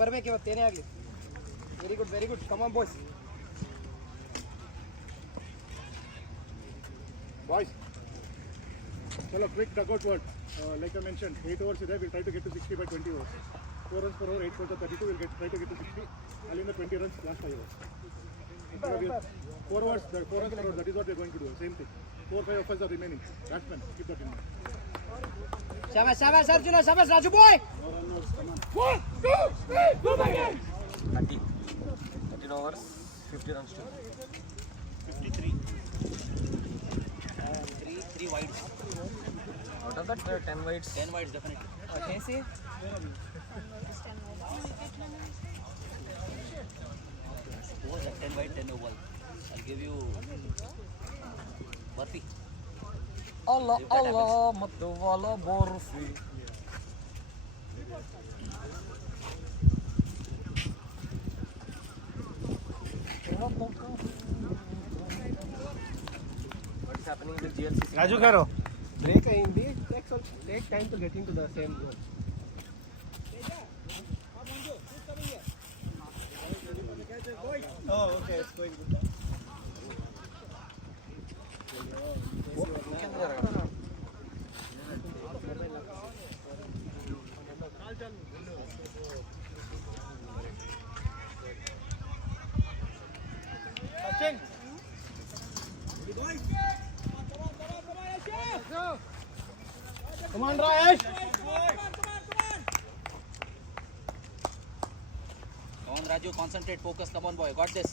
ಬರಬೇಕು ಇವತ್ತು ಏನೇ ಆಗಲಿ. Very good very good. Come on boys. Chalo, quick dugout work. Like I mentioned, 8 overs is there. We'll try to get to 60 by 20 overs. 4 runs per over, 8 for the 32. We'll try to get to 60. I'll in the 20 runs last 5 overs. 4 overs, 4 runs per over. That is what we're going to do. Same thing. 4, 5 overs are remaining. Batsmen, keep that in mind. Shabash, shabash, Arjuna, shabash, Raju boy. 1, 2, 3, go again. 13 overs, 50 runs. 53. 3 wides. Out of that, 10 wides. 10 wides definitely. Okay, see. Suppose at 10 wide, 10 oval. I'll give you Burfi. Allah, Allah, matwala borfi. What is happening with GLCC? Raju Karo. Break అయింది. Take time to get into the same zone. Oh, okay, it's going good. Come on, Rajesh. Come on, Raju, concentrate, focus. Come on, boy. Got this.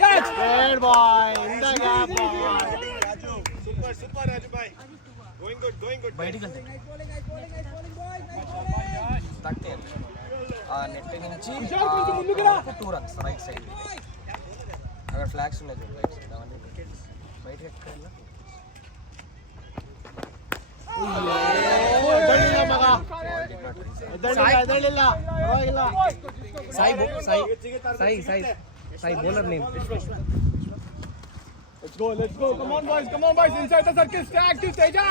Catch! Good boy. In the gap, boy. Raju, super Raju bhai. Going good. బయటికి వెళ్తే తక్కే ఆ net నుంచి 2 runs right side. అక్కడ flags ఉన్నాయి చూడు right side అవన్నీ బయటికి ఎక్కడ Sai bowler name. Let's go. Come on, boys. Inside the circle. Stay active, Teja.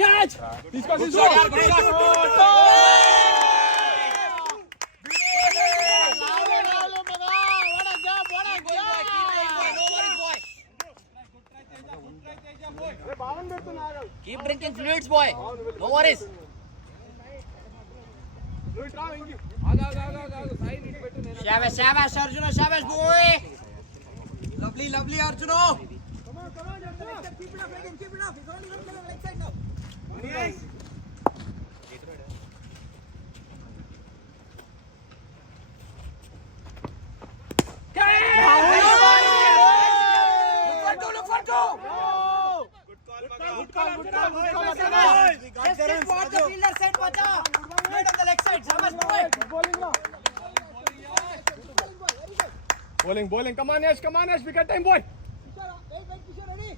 Catch! He's got his Good shot. Keep drinking fluids, boy. No worries. Shabash, Arjuna, shabash, boy. Lovely, Arjuna. Come on, keep it up. He's only going to the leg side now. Yes. Look for two. Good call. Just watch the fielder side, Pacha. Right on the leg side. Shabash, boy. Bowling. Come on, Yash. We got time, boy. Wait, Kishore, ready?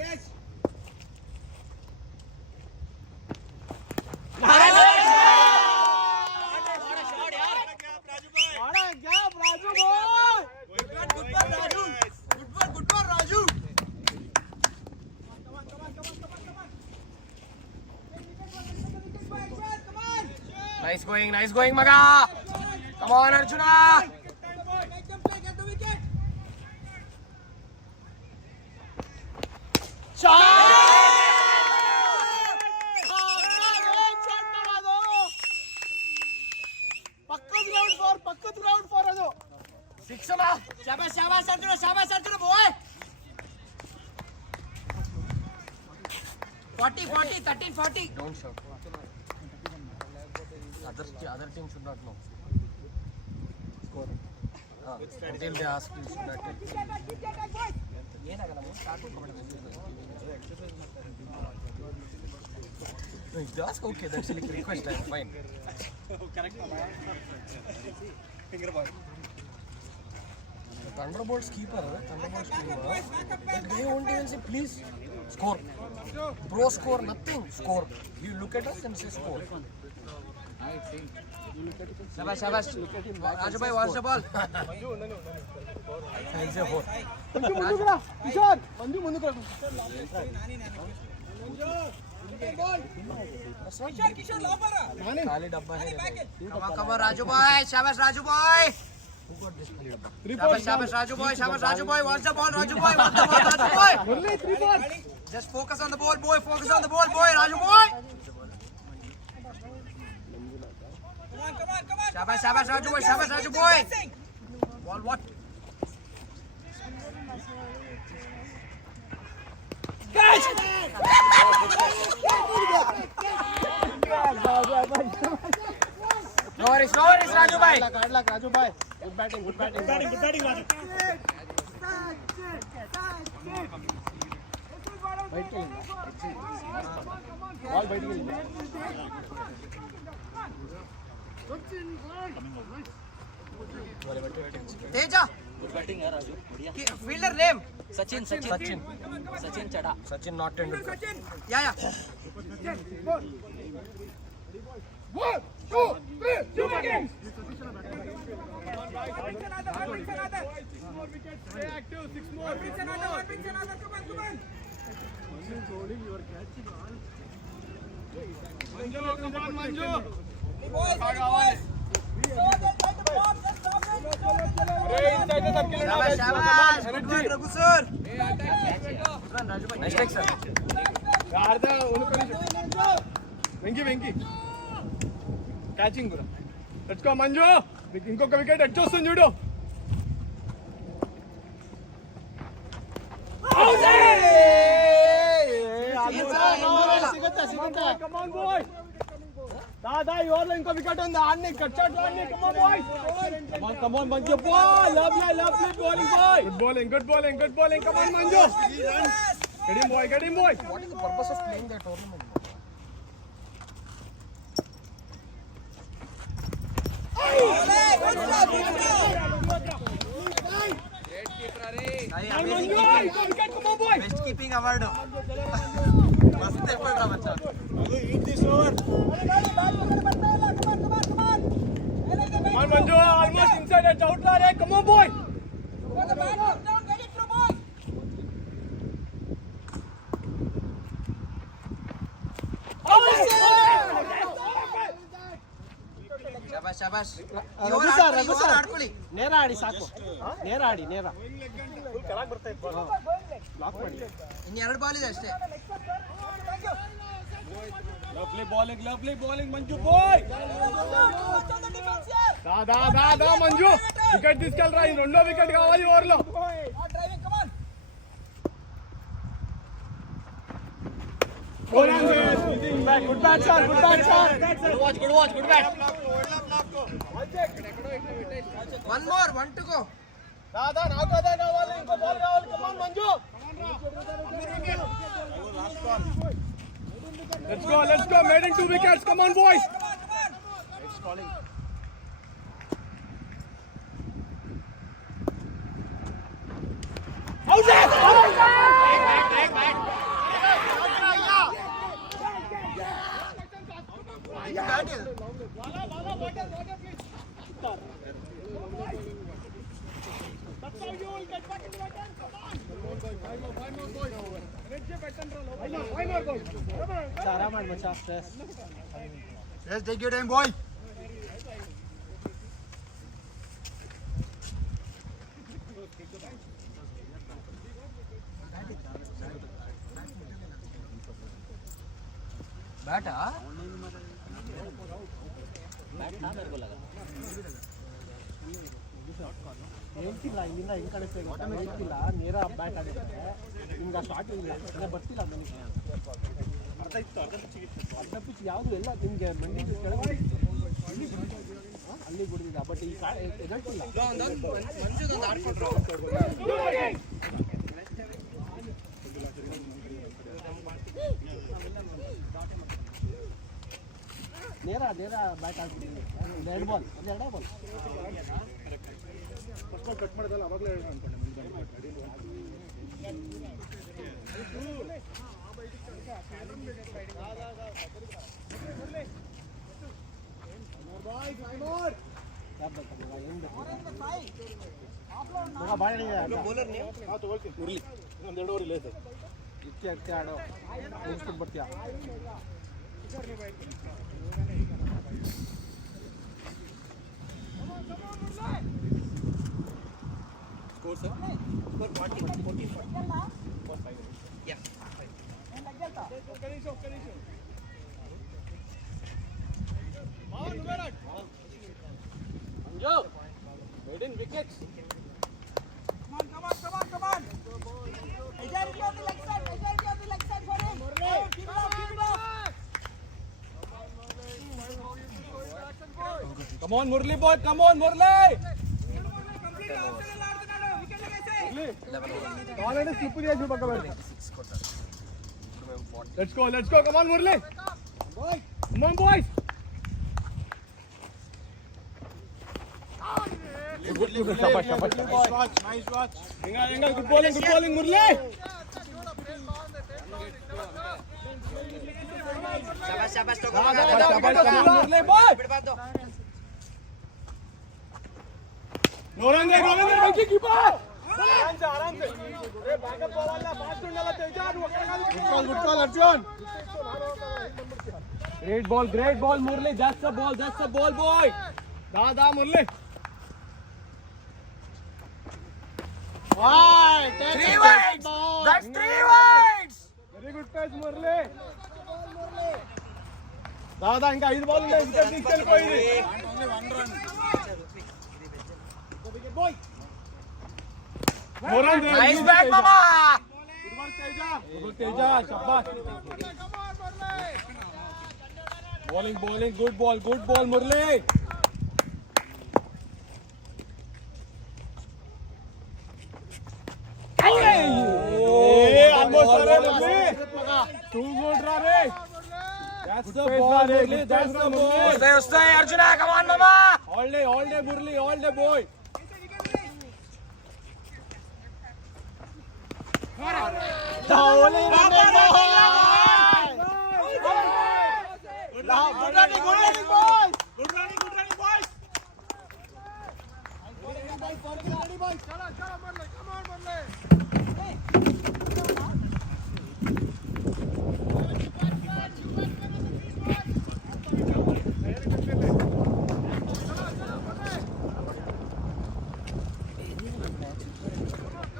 Yes. What a shot, yaar. What a gap, Raju, boy. Good one, Raju. Nice going, Maga. Come on, Arjuna. Make them play, get the wicket. Pakkad ground for adu. 6 na. Shabash, Arjuna, boy. 40, 13-40. Don't shout. Other team should not know. Score. Until they ask, you should not tell. No, if they ask, okay, that's a request, I'm fine. Thunderbolt's keeper, but they won't even say, please, score. Pro score, nothing, score. You look at us and say score. Shabash, shabash. Raju bhai, watch the ball. खाली डब्बा है Come on, Raju bhai. Shabash, Raju bhai. Shabash, shabash, Raju bhai. Shabash, Raju bhai. Watch the ball, Raju bhai. Watch the ball, Raju bhai. Just focus on the ball, boy. Focus on the ball, boy. Raju boy. Shabash, shabash, Raju boy. Shabash, Raju boy. Ball what? Catch! No worries, Raju bhai. Raju bhai. Good batting, Raju. Ball बैठ गई Teja. Good batting है राजू, बढ़िया. Fielder name. Sachin Chada. Sachin not Tendulkar. Yeah. 1, 2, 3, two again. Stay active, 6 more. Manju, come on, Manju. Shabash, shabash. Good work, Raghu sir. Nice take, sir. Venki catching bro let's go Manju ఇంకొక wicket at చూస్తుంది చూడు come on boy దాదా ఇవర్లో ఇంకో wicket ఉంది ఆన్ని cut shot ఆన్ని come on boy come on Manju ball lovely bowling good bowling come on Manju get him boy What is the purpose of playing that tournament? Best keeping award. मस्त effort रहा बच्चा. Come on Manju, almost inside it, out ला रे, come on boy. शाबाश ಆಡ್ಕೊಳ್ಳಿ ನೇರ ಆಡಿ ಸಾಕು ನೇರ ಆಡಿ ನೇರ ಕೆಳಗೆ ಬರ್ತಾ ಇತ್ತು ಬ್ಲಾಕ್ ಮಾಡಿ ಇನ್ನೆರಡು ಬಾಲ್ ಇದೆ ಅಷ್ಟೇ ಲವ್ಲಿ ಬೌಲಿಂಗ್ ಮಂಜು ಬಾಯ್ దా మంజు వికెట్ తీసుకెళ్ళరా ఈ రెండో వికెట్ కావాలి ఓవర్లో good bat sir good bat one more 1 to go దాదా నాకు అదే కావాలి ఇంకో బాల్ కావాలి కమాన్ Manju let's go made in 2 wickets come on boys it's calling out there ಆರಾಮಾಗಿ ಮಚ್ಚ stress Let's take your time boy बैटा बैट था मेरे को लगा. ಹೇಳ್ತಿಲ್ಲ ಇಲ್ಲಿಂದ ಹಿಂಗ್ ಕಳಿಸ್ತಾ ಹೇಳ್ತಿಲ್ಲ ನೇರ ಬ್ಯಾಟ್ ಆಗುತ್ತೆ ನಿಮ್ಗೆ ಆ ಶಾರ್ಟ್ ಇಲ್ಲ ಬರ್ತಿಲ್ಲ ನನಗೆ ಅರ್ಧ ಪಿಚ್ ಯಾವುದು ಎಲ್ಲ ನಿಮಗೆ ಮಂಡಿ ಕೆಳಗೆ ಅಲ್ಲಿ ಬಿಡ್ತಿದ್ದ ಬಟ್ ಈ ಎದಳ್ತಿಲ್ಲ ಮಂಜುದೊಂದು ಆಡ್ಕೊಟ್ರು ನೇರ ಬ್ಯಾಟ್ ಆಗ್ಬಿಟ್ಟಿದೆ ಎರಡು ಬಾಲ್ ಎರಡೇ ಬಾಲ್ ಕಟ್ ಮಾಡಿದಲ್ಲ ಅವಾಗಲೇ ಅನ್ಕೊಂಡೆ ಮಗ ಬಾಳ ಮುರಳಿ ಇನ್ನೊಂದು 2 ಓವರ್ ಇಲ್ಲ ಇಕ್ಕೆ ಅಕ್ಕೆ ಆಡೋ ಮುಗಿಸ್ಕೊಂಡು ಬರ್ತೀಯ Score, sir? Score 40. Yeah. Anjo, waiting wickets. Come on. Majority on the leg side for him. Keep it up. Come on, Murli boy. Come on, Murli. Already slip diya chu bakka bhai. 6 కొట్టారు. ఇప్పుడు మేము 40. Let's go. Come on, Murli. Come on, boys. Shabash. Nice watch. Enga. Good bowling, Murli. Shabash, to Murli boy. No run there. Wicket keeper. आराम से backup ball fast ఉండాలి తేజ నువ్వు అక్కడ కాదు good call Arjun great ball Murali that's the ball boy దా మురళి వాయ్ 3 wides. That's 3 wides. Very good pace Murali దాదా ఇంకా 5 బాల్ ఉన్నాయి వికెట్ తీసుకెళ్ళిపోయింది boy Nice back, mama. Good Teja, shabash. Bowling, good ball, Murli. Almost Murli. Too good, Ravi. That's the ball, Murli. That's the ball. Stay, Arjuna. Come on, mama. All day, Murli. All day, boy.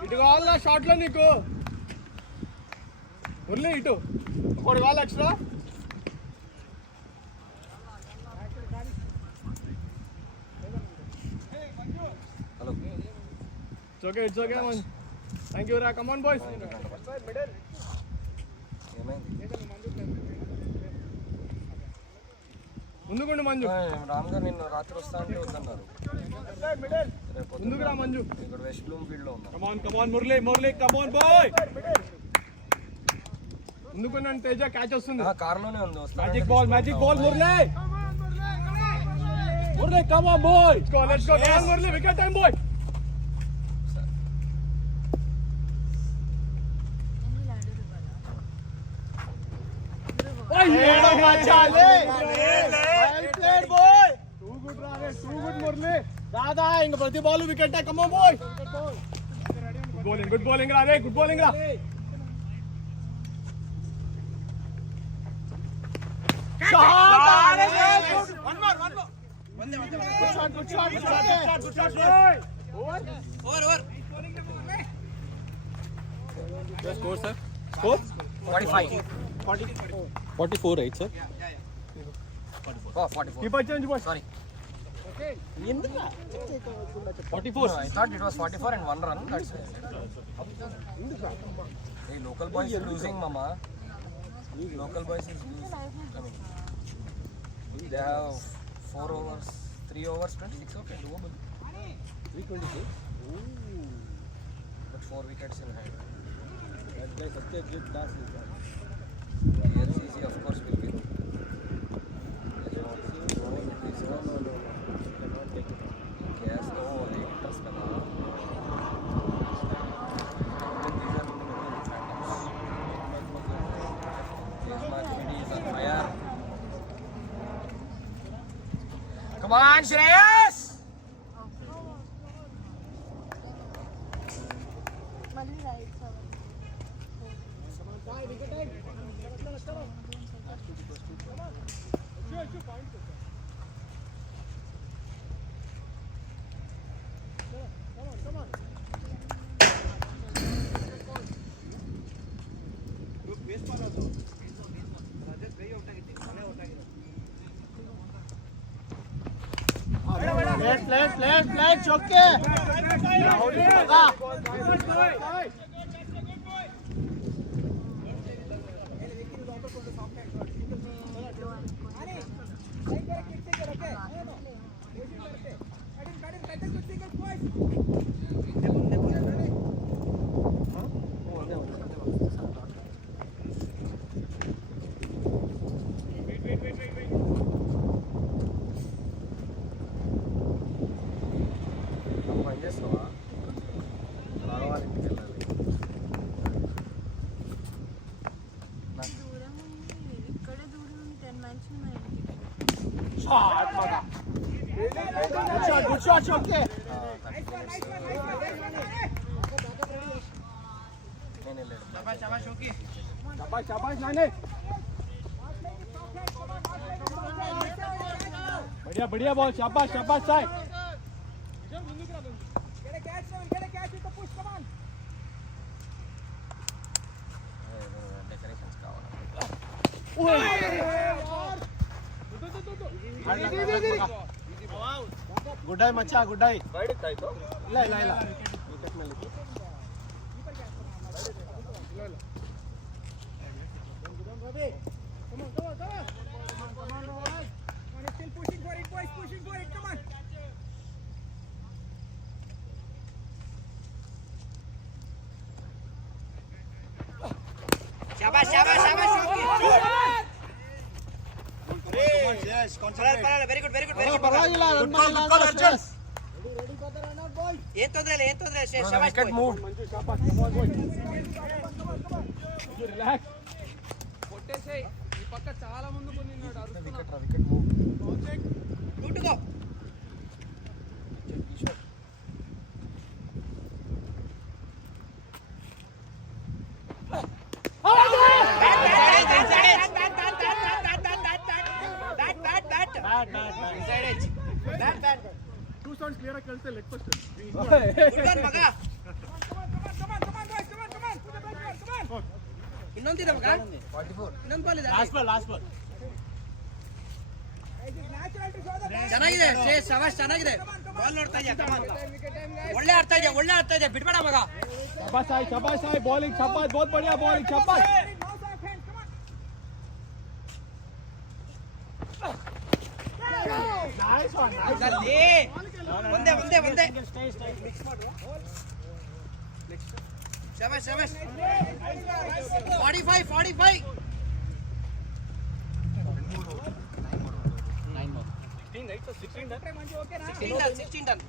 ఇటు కావాలా short లో నీకు మురళి ఇటు ఒకటి కావాలి extra hello it's okay Mann thank you రా come on boys ఏమైంది ముందుకుండు మంజు రామ్ గారు నిన్న రాత్రి వస్తా అంటే వద్దన్నారు రేపు ముందుకు రా మంజు ఇక్కడ వెస్ట్ బ్లూమ్ ఫీల్డ్ లో ఉన్నా come on Murali come on boy ముందుకున్నాను తేజ క్యాచ్ వస్తుంది కార్లోనే ఉంది వస్తా magic ball Murali come on boy let's go come on Murali wicket time boy దాదా ఇంక ప్రతి ball wicket come on boy good bowling రా Good shot. Over. Your score, sir? Score? 45. 44, right, sir? Oh, 44. Keeper change, boy. Sorry. 44. No, I thought it was 44 and 1 run. That's it. Hey, local boys is losing, mama. Local boys is losing. I mean, they have 4 overs, 3 overs, 26. Okay, doable. 322. But 4 wickets in hand. That guy such a good class is that. LCC, of course, will be. No. Cannot take it. Yes, no, 8 hitters kada. Come Come on, Shreyas! మళ్ళీ right Plate, choke. పని చేస్తావా? రావాలి ఇంటికి వెళ్ళాలి. దూరం ఉంది ఇక్కడే దూరం ఉంది 10 miles ఉన్నాయి Good shot, choke. నేను వెళ్ళాడు. शाबाश नानी. बढ़िया बॉल. शाबाश साई. డెకరేషన్స్ కావాలి. गुड आई मचा, गुड आई. ಇಲ್ಲ ವಿಕೆಟ್ ಮೇಲೆ शाबाश शाबाश शाबाश वेरी गुड ಪರವಾಗಿಲ್ಲ ರನ್ ಮಾಡಿಲ್ಲ ಏನ್ ತೊಂದ್ರೆ ಶಾಬಾಷ್ ವಿಕೆಟ್ ಮೂವ್. ಮಂಜು ಶಾಬಾಷ್ boy relax wicket move. Good go two sounds clear ಆಗಿ ಕೇಳಿಸ್ತಾ ಲೆಗ್ ಫಸ್ಟ್ ಮಗ ಇನ್ನೊಂದಿದೆ ಮಗ 44. ಇನ್ನೊಂದು ಬಾಲ್ ಇದೆ ಲಾಸ್ಟ್ ಬಾಲ್ ಚೆನ್ನಾಗಿದೆ ಶಾಬಾಷ್ ಚೆನ್ನಾಗಿದೆ ಬಾಲ್ ನೋಡ್ತಾ ಇದೆಯಾ ಒಳ್ಳೆ ಆಡ್ತಾ ಇದೆಯಾ ಬಿಡ್ಬೇಡ ಮಗ शाबाश साई बॉलिंग शाबाश बहुत बढ़िया बॉलिंग शाबाश नाइस वन ಒಂದೇ ಶಾಬಾಷ್ 45 16 done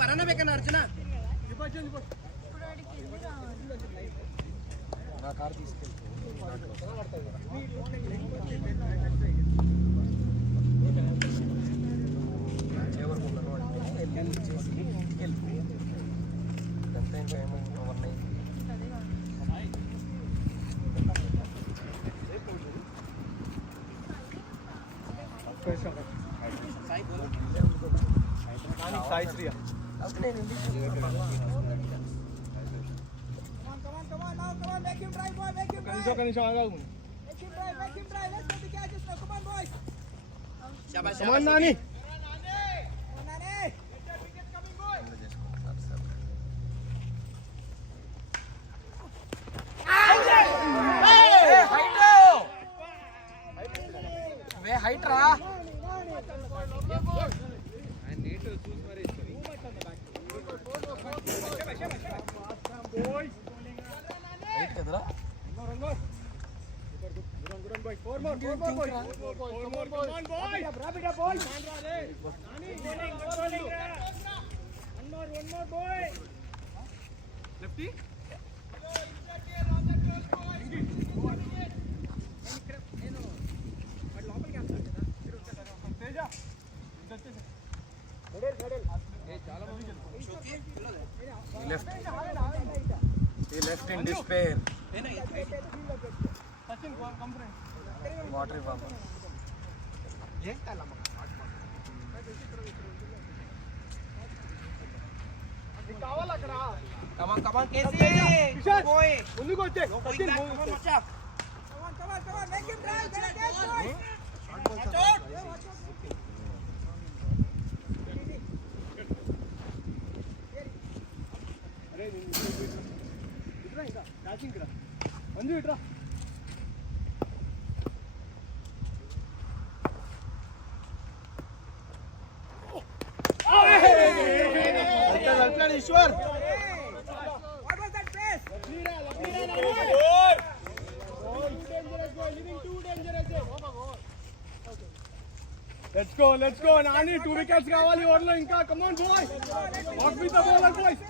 ಬರೋಣ ಬೇಕನ್ನ ಅರ್ಜುನ నా కార్ తీసుకెళ్తూ ఎవరు ఉన్నారు అంటే వెళ్ళి చేసి ఇంటికి వెళ్ళిపో. ఎంత ఇంకా ఏమైంది ఓవర్నైట్ साई श्री అప్పుడు నేను ఇంటికి कनिष्ठ आगा ಶಾಬಾಷ್ कमान नानी చేసుకుంటాను సార్. హైట్ రా హైట్ కదరా. boys. Four more, boys. Four more, come on, boys. Wrap it up, ball. Nani, bowling. One more, boy. Lefty. He left in despair. Water pump. Come on, Casey. Boy. ముందుకు వచ్చే Sachin Come on. Make him run. Get a catch, boy. అరే ఇట్రా ఇంకా catching రా మంజు ఇట్రా Eshwar What was that pace? Let's go Nani 2 wickets కావాలి ఓవర్లో ఇంకా come on boy walk with the bowler boys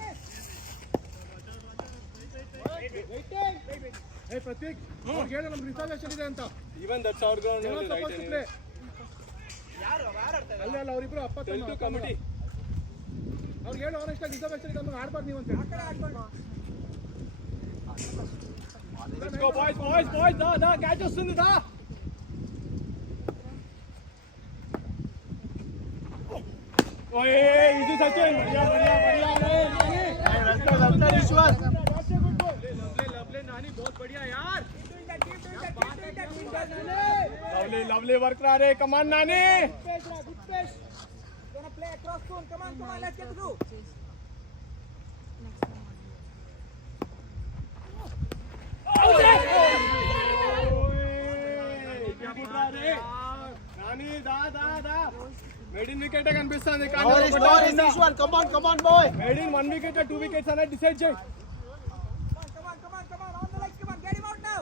ఏ ప్రతీక్ ಅವ್ರಿಗೆ ಹೇಳು ನಮ್ಮ ರಿಸರ್ವೇಶನ್ ಇದೆ ಅಂತ even that's our ground only right ಅಲ್ಲ ಅವರಿಬ್ರು ಅಪ್ಪ ಕಮಿಟಿ ಅವ್ರಿಗೆ ಹೇಳು ಆನೆಸ್ಟ್ ಆಗಿ ರಿಸರ್ವೇಶನ್ ಇದೆ ನಮಗೆ ಆಡ್ಬಾರ್ದು ನೀವು ಅಂತ ಲೆಟ್ಸ್ ಗೋ ಬಾಯ್ಸ್ దా ಕ್ಯಾಚ್ వస్తుంది దా ఓయే ఇది సచిన్ बढ़िया रे ఈశ్వర్ लवली नानी बहुत बढ़िया यार Keep doing that. Lovely work रहा रे कमान नानी Good pace. Gonna play across soon. Come on. Let's get through. Nani దా మేడిన్ వికెట్ కనిపిస్తుంది come on boy maiden 1 wicket 2 wickets అనేది డిసైడ్ చేయి Come on. On the legs. Come on. Get him out now.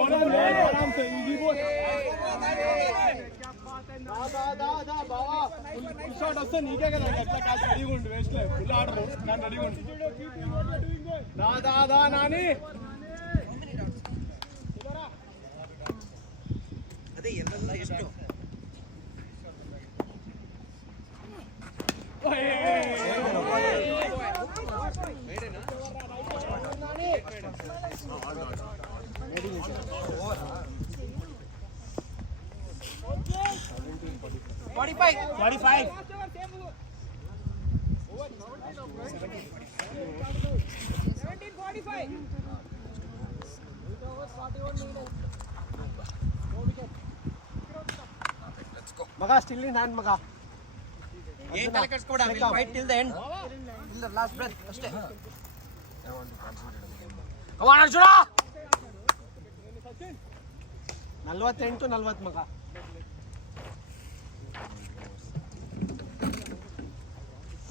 आराम से easy ball దా బావా full shot వస్తే నీకే కదా ఎట్లా క్యాచ్ రెడీగా ఉండు వేస్ట్ లేదు ఫుల్ ఆడరు దాని రెడీగా ఉండు దా నాని ಅದೇ ಎಲ್ಲೆಲ್ಲ ಎಷ್ಟು ಮಗ ಸ್ಟಿಲ್ ಇನ್ ಹ್ಯಾಂಡ್ ಮಗ ಏನ್ ತಲೆ ಕೆಡಿಸ್ಕೋಬೇಡ will fight till the end ಇಲ್ಲ ಲಾಸ್ಟ್ ಬ್ರೆತ್ ಅಷ್ಟೇ ಕಮ್ ಆನ್ ಅರ್ಜುನ 48-40 ಮಗ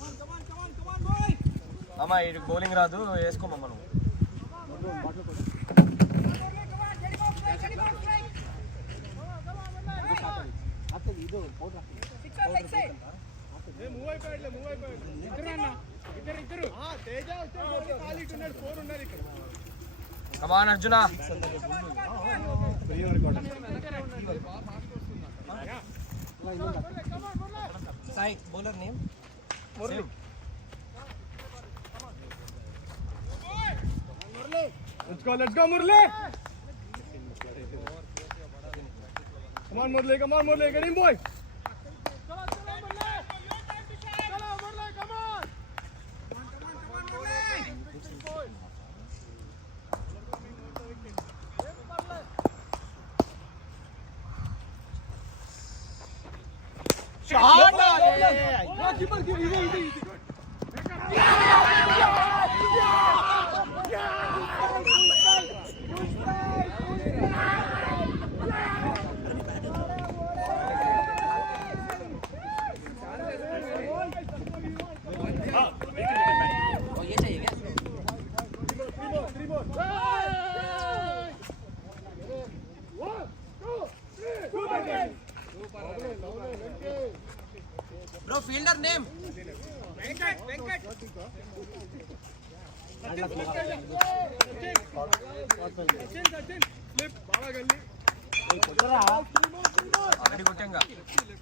Come on, boy. అమ్మా ఇది బౌలింగ్ రాదు వేసుకోమమ్మ నువ్వు Get him out strike. ಇದು powder Six on leg side. Move అయిపోయాడులే ఇద్దరు తేజ వచ్చాడు ఖాళీ ఉన్నాడు 4 ఉన్నారు ఇక్కడ come on Arjuna Sai bowler name Murali Let's go Murli. Come on Murli, get him boy. Already కొట్టాంగా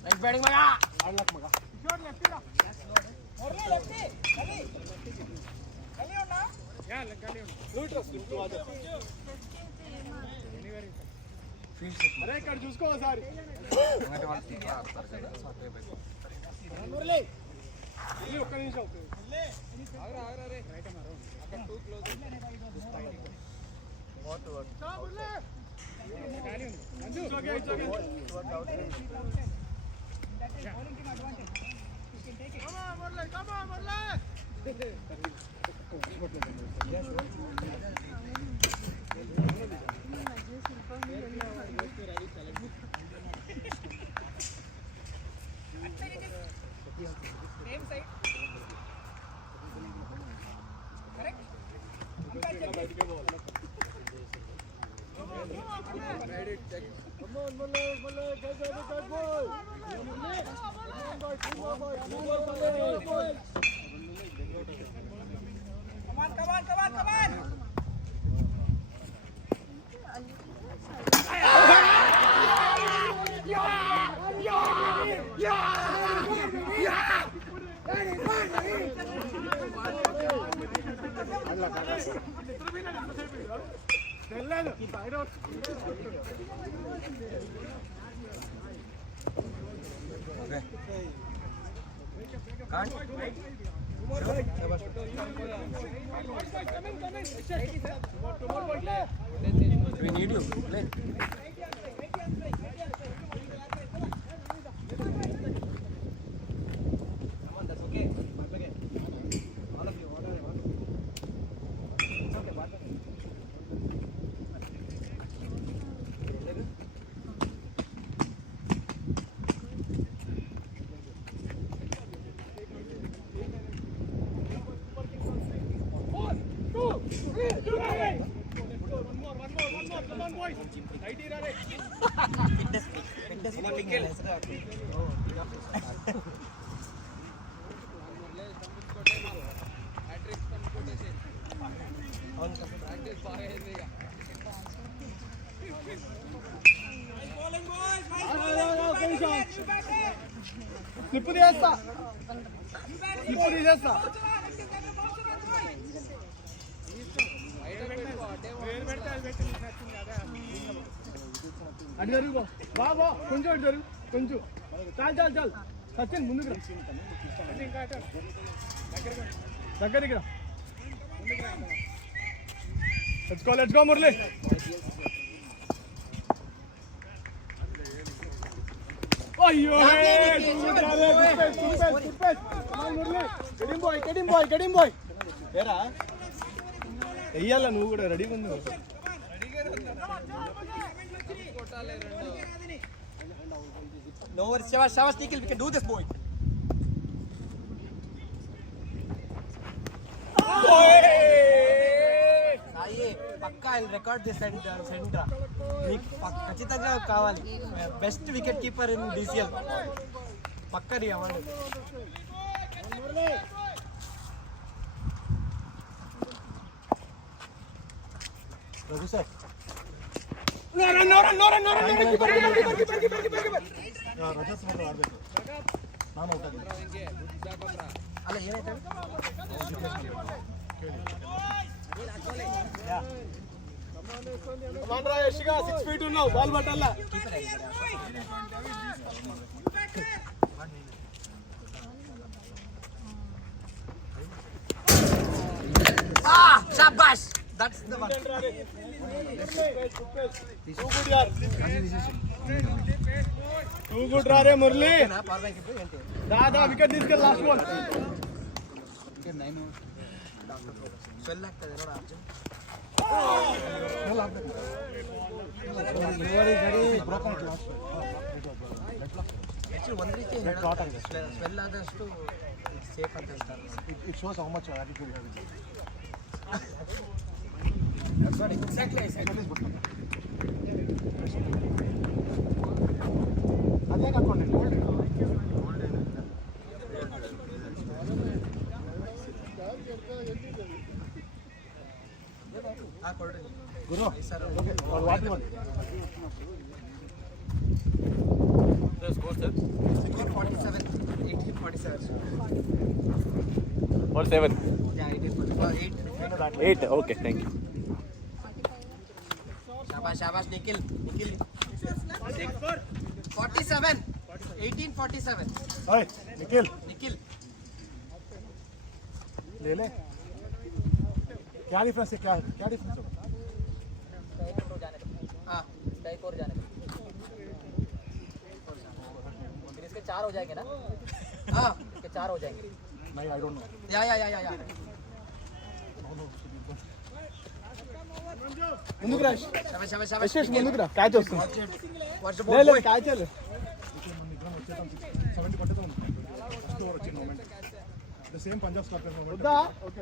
నైస్ బ్యాటింగ్ మగా ఆడలకు మగా అరే ఇక్కడ చూసుకో ఒకసారి ఒక్క నిమిషం We need you. Play. Slip చేస్తా స్లిప్ తీసేస్తా అటు జరుగు బా బా కొంచెం అటు జరుగు కొంచెం చాలు చాలు చాలు సచిన్ ముందుకు రా దగ్గరికి రా లెట్స్ గో మురళి అయ్యో గెటింగ్ బాయ్ ఏరా వెయ్యాలా నువ్వు కూడా రెడీగా ఉంది No worries, Shavas, Nikhil, we can do this, boy. Sahi, pakka I'll record this and send. Meeku ఖచ్చితంగా కావాలి. Best wicket keeper in DCL. పక్కా నీ అవార్డు. రఘు సార్ అలా ఏమైతే యష్గా 6 feet ఉన్నావు బాల్ పట్టాలా shabash, that's the one. Too good రా మురళి దాదా వికెట్ తీసుకెళ్ళి last ball It shows how much attitude you have. That's what exactly I said. అదే కాకుండా gold Guru. Okay. What do you want? The score, sir? 47. 18-47. Or 7? Yeah, 18-47. 8. 8. Okay, thank you. Shabash, Nikhil. 47. 18-47. Hey, Nikhil. ले ले. क्या difference है? क्या difference होगा? हाँ. फिर इसके 4 हो जाएंगे ना? हाँ. इसके 4 हो जाएंगे. नहीं, I don't know. या. ముందుకు రా. Shabash. ముందుకు రా. క్యాచ్ వస్తుంది. What's the లే ball, లే boy? క్యాచ్ లే. 70 కొట్టేద్దాం. ఫస్ట్ ఓవర్ వచ్చిన moment. The same Punjab stop moment. వద్దా? ఓకే.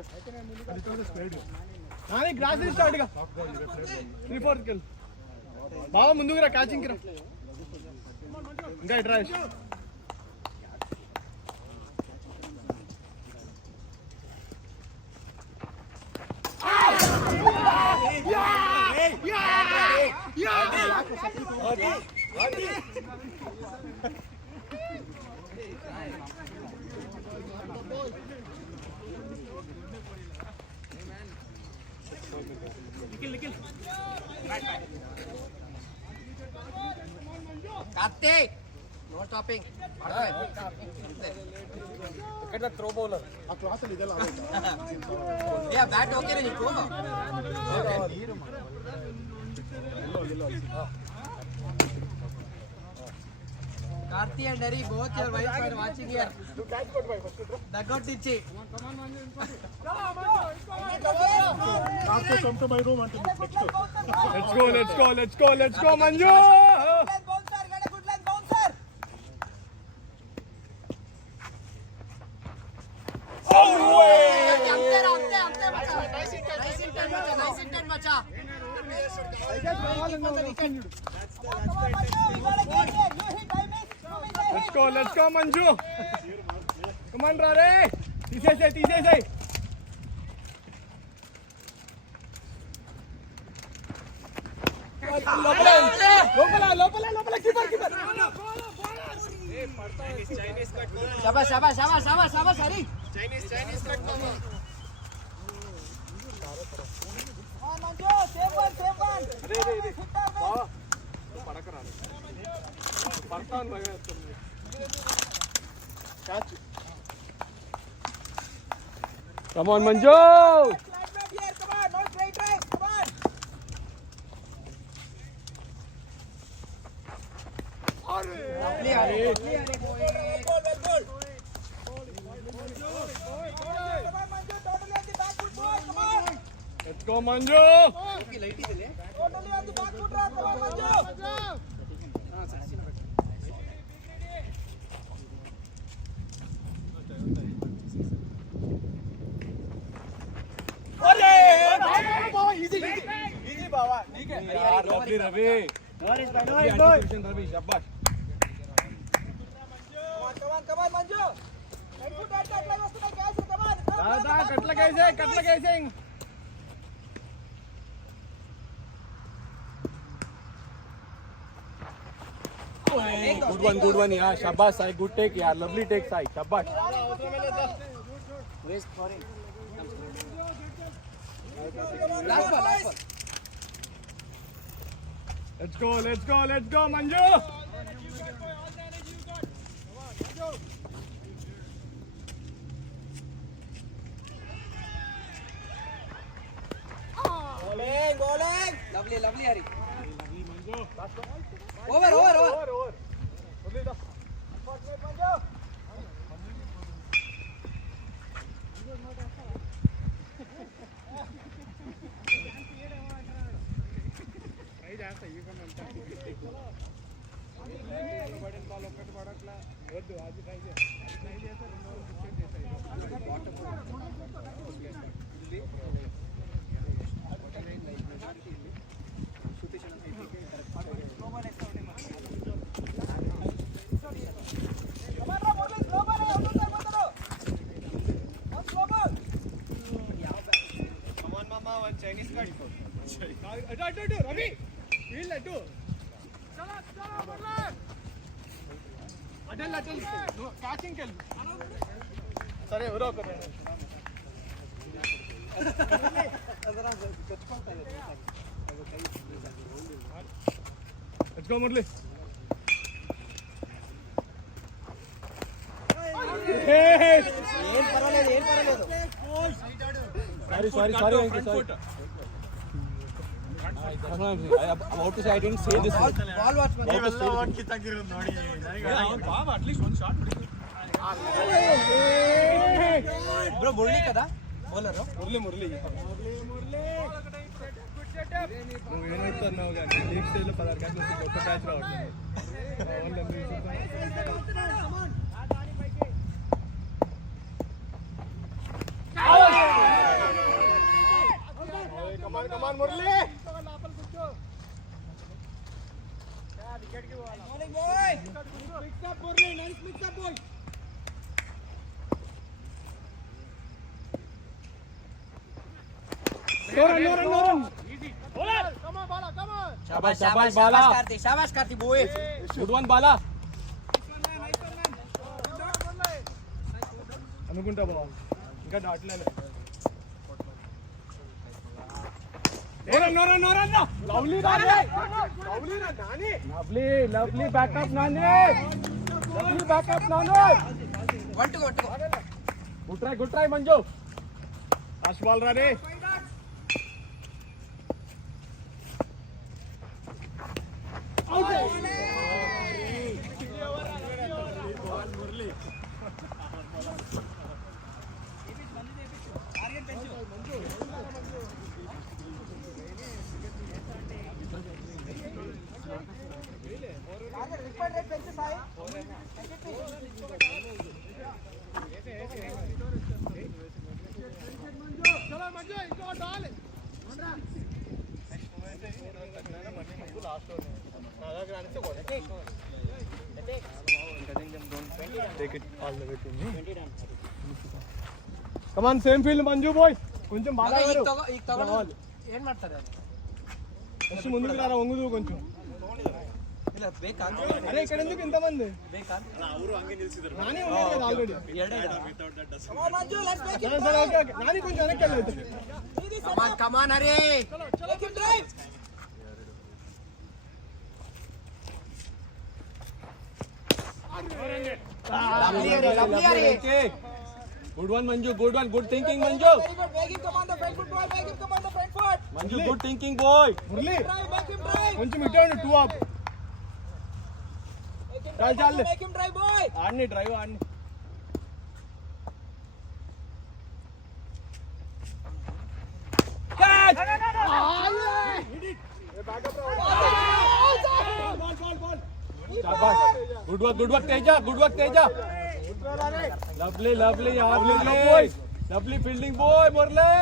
అది తో స్ప్రెడ్. నాని గ్రాస్ స్టార్ట్ గా. 3-4 కిల్. బావ ముందుకు రా క్యాచింగ్ రా. ఇంకా ఇట్రా. Kartik. No stopping. Look at the throw bowler. ఆ క్లాస్ ಇದೆಲ್ಲ Yeah, bat okay na Nico. Karthi and Harry, both your wives are watching here. Dugout Tichi. After come to my room అంటే next Let's go, Manju! Bouncer, get a good length bouncer! Nice intent, macha. Let's go, Manju. Come on, Rare. తీసేసేయ్. లోపల keeper. Shabash, Harry. Chinese cut, mama. Come on, Manju, save one. Come on, Manju. Slide back here, come on, no straight drive, come on. Lovely, Harry. Well goal. Come on, Manju, totally on the back foot, boy, come on. Let's go, Manju. Totally on the back foot, come on, Manju. Easy, Baba. Lovely, Ravi. Ravi, shabash. Come on, Manju. Right foot at that line, వస్తున్నా catch, come on. కట్లకేసేయ్. Good one, yeah. Shabash, Sai. Good take, yeah. Lovely take, Sai. Shabash. Last ball. Let's go, Manju. Bowling. Lovely, Harry. Over. Manju. Chinese cut. Ato, Ravi. Field ato. Atal. No, catching kill. Sorry, evaro okare. Let's go, Murli. Hey! Sorry, Uncle. I'm about to say I didn't say this. Ball watch man. At least one shot. Bro, Murli kada? Bowler. Murli. నువ్వు ఏమవుతున్నావు కానీ league స్టేజ్లో 16 క్యాచ్లు వస్తే ఒక్క catch రావట్లేదు. కమాన్ Murali. No run. Shabash Karthi boy. Good one, Bala. అనుకుంటా బావ ఇంకా దాటలేదు. No run. Lovely Nani. Lovely backup Nani. One to go. Good try Manju. Last ball Rani. Out. Take it all the way to me. Come on, same field, Manju boys. కొంచెం బాగా ಈಗ ತಗೊಂಡು ಏನ್ ಮಾಡ್ತಾರೆ first ముందుకు రారా వంగుదు కొంచెం ಇಲ್ಲ ಬೇಕಾ అరే ఇక్కడ ఎందుకు ఇంతమంది ಬೇಕಾ నాని ఉన్నాడు కదా ఆల్రెడీ నాని కొంచెం వెనక్కి వెళ్ళదు come on Hari lovely Hari Good one, Manju. Good one. Good thinking, Manju. Very good. Make him come on the front foot, boy. Make him come on the front foot. Manju, good thinking, boy. Murli. Make him drive. కొంచెం ఇటు ఉండు 2 up. చాలు. Make him drive, boy. ఆడ్ని drive ఆడ్ని. Catch. Good work, Teja. Lovely, yaar, lovely fielding boy, Murli.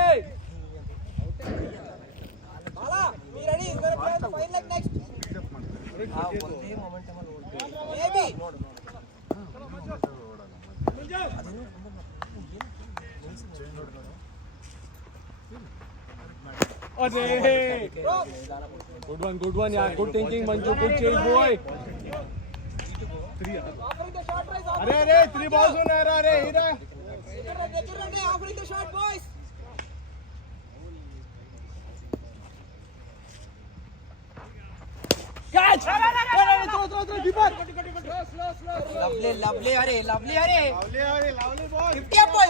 Bala, be ready. He's going to play on the fine leg next. Maybe. Good one, yaar. Good thinking, Manju. Good chase, boy. Offering the shot, boys. अरे 3 balls on अरे इधर Offering the shot, boys. catch throw keeper lovely Hari lovely boy 50 up boy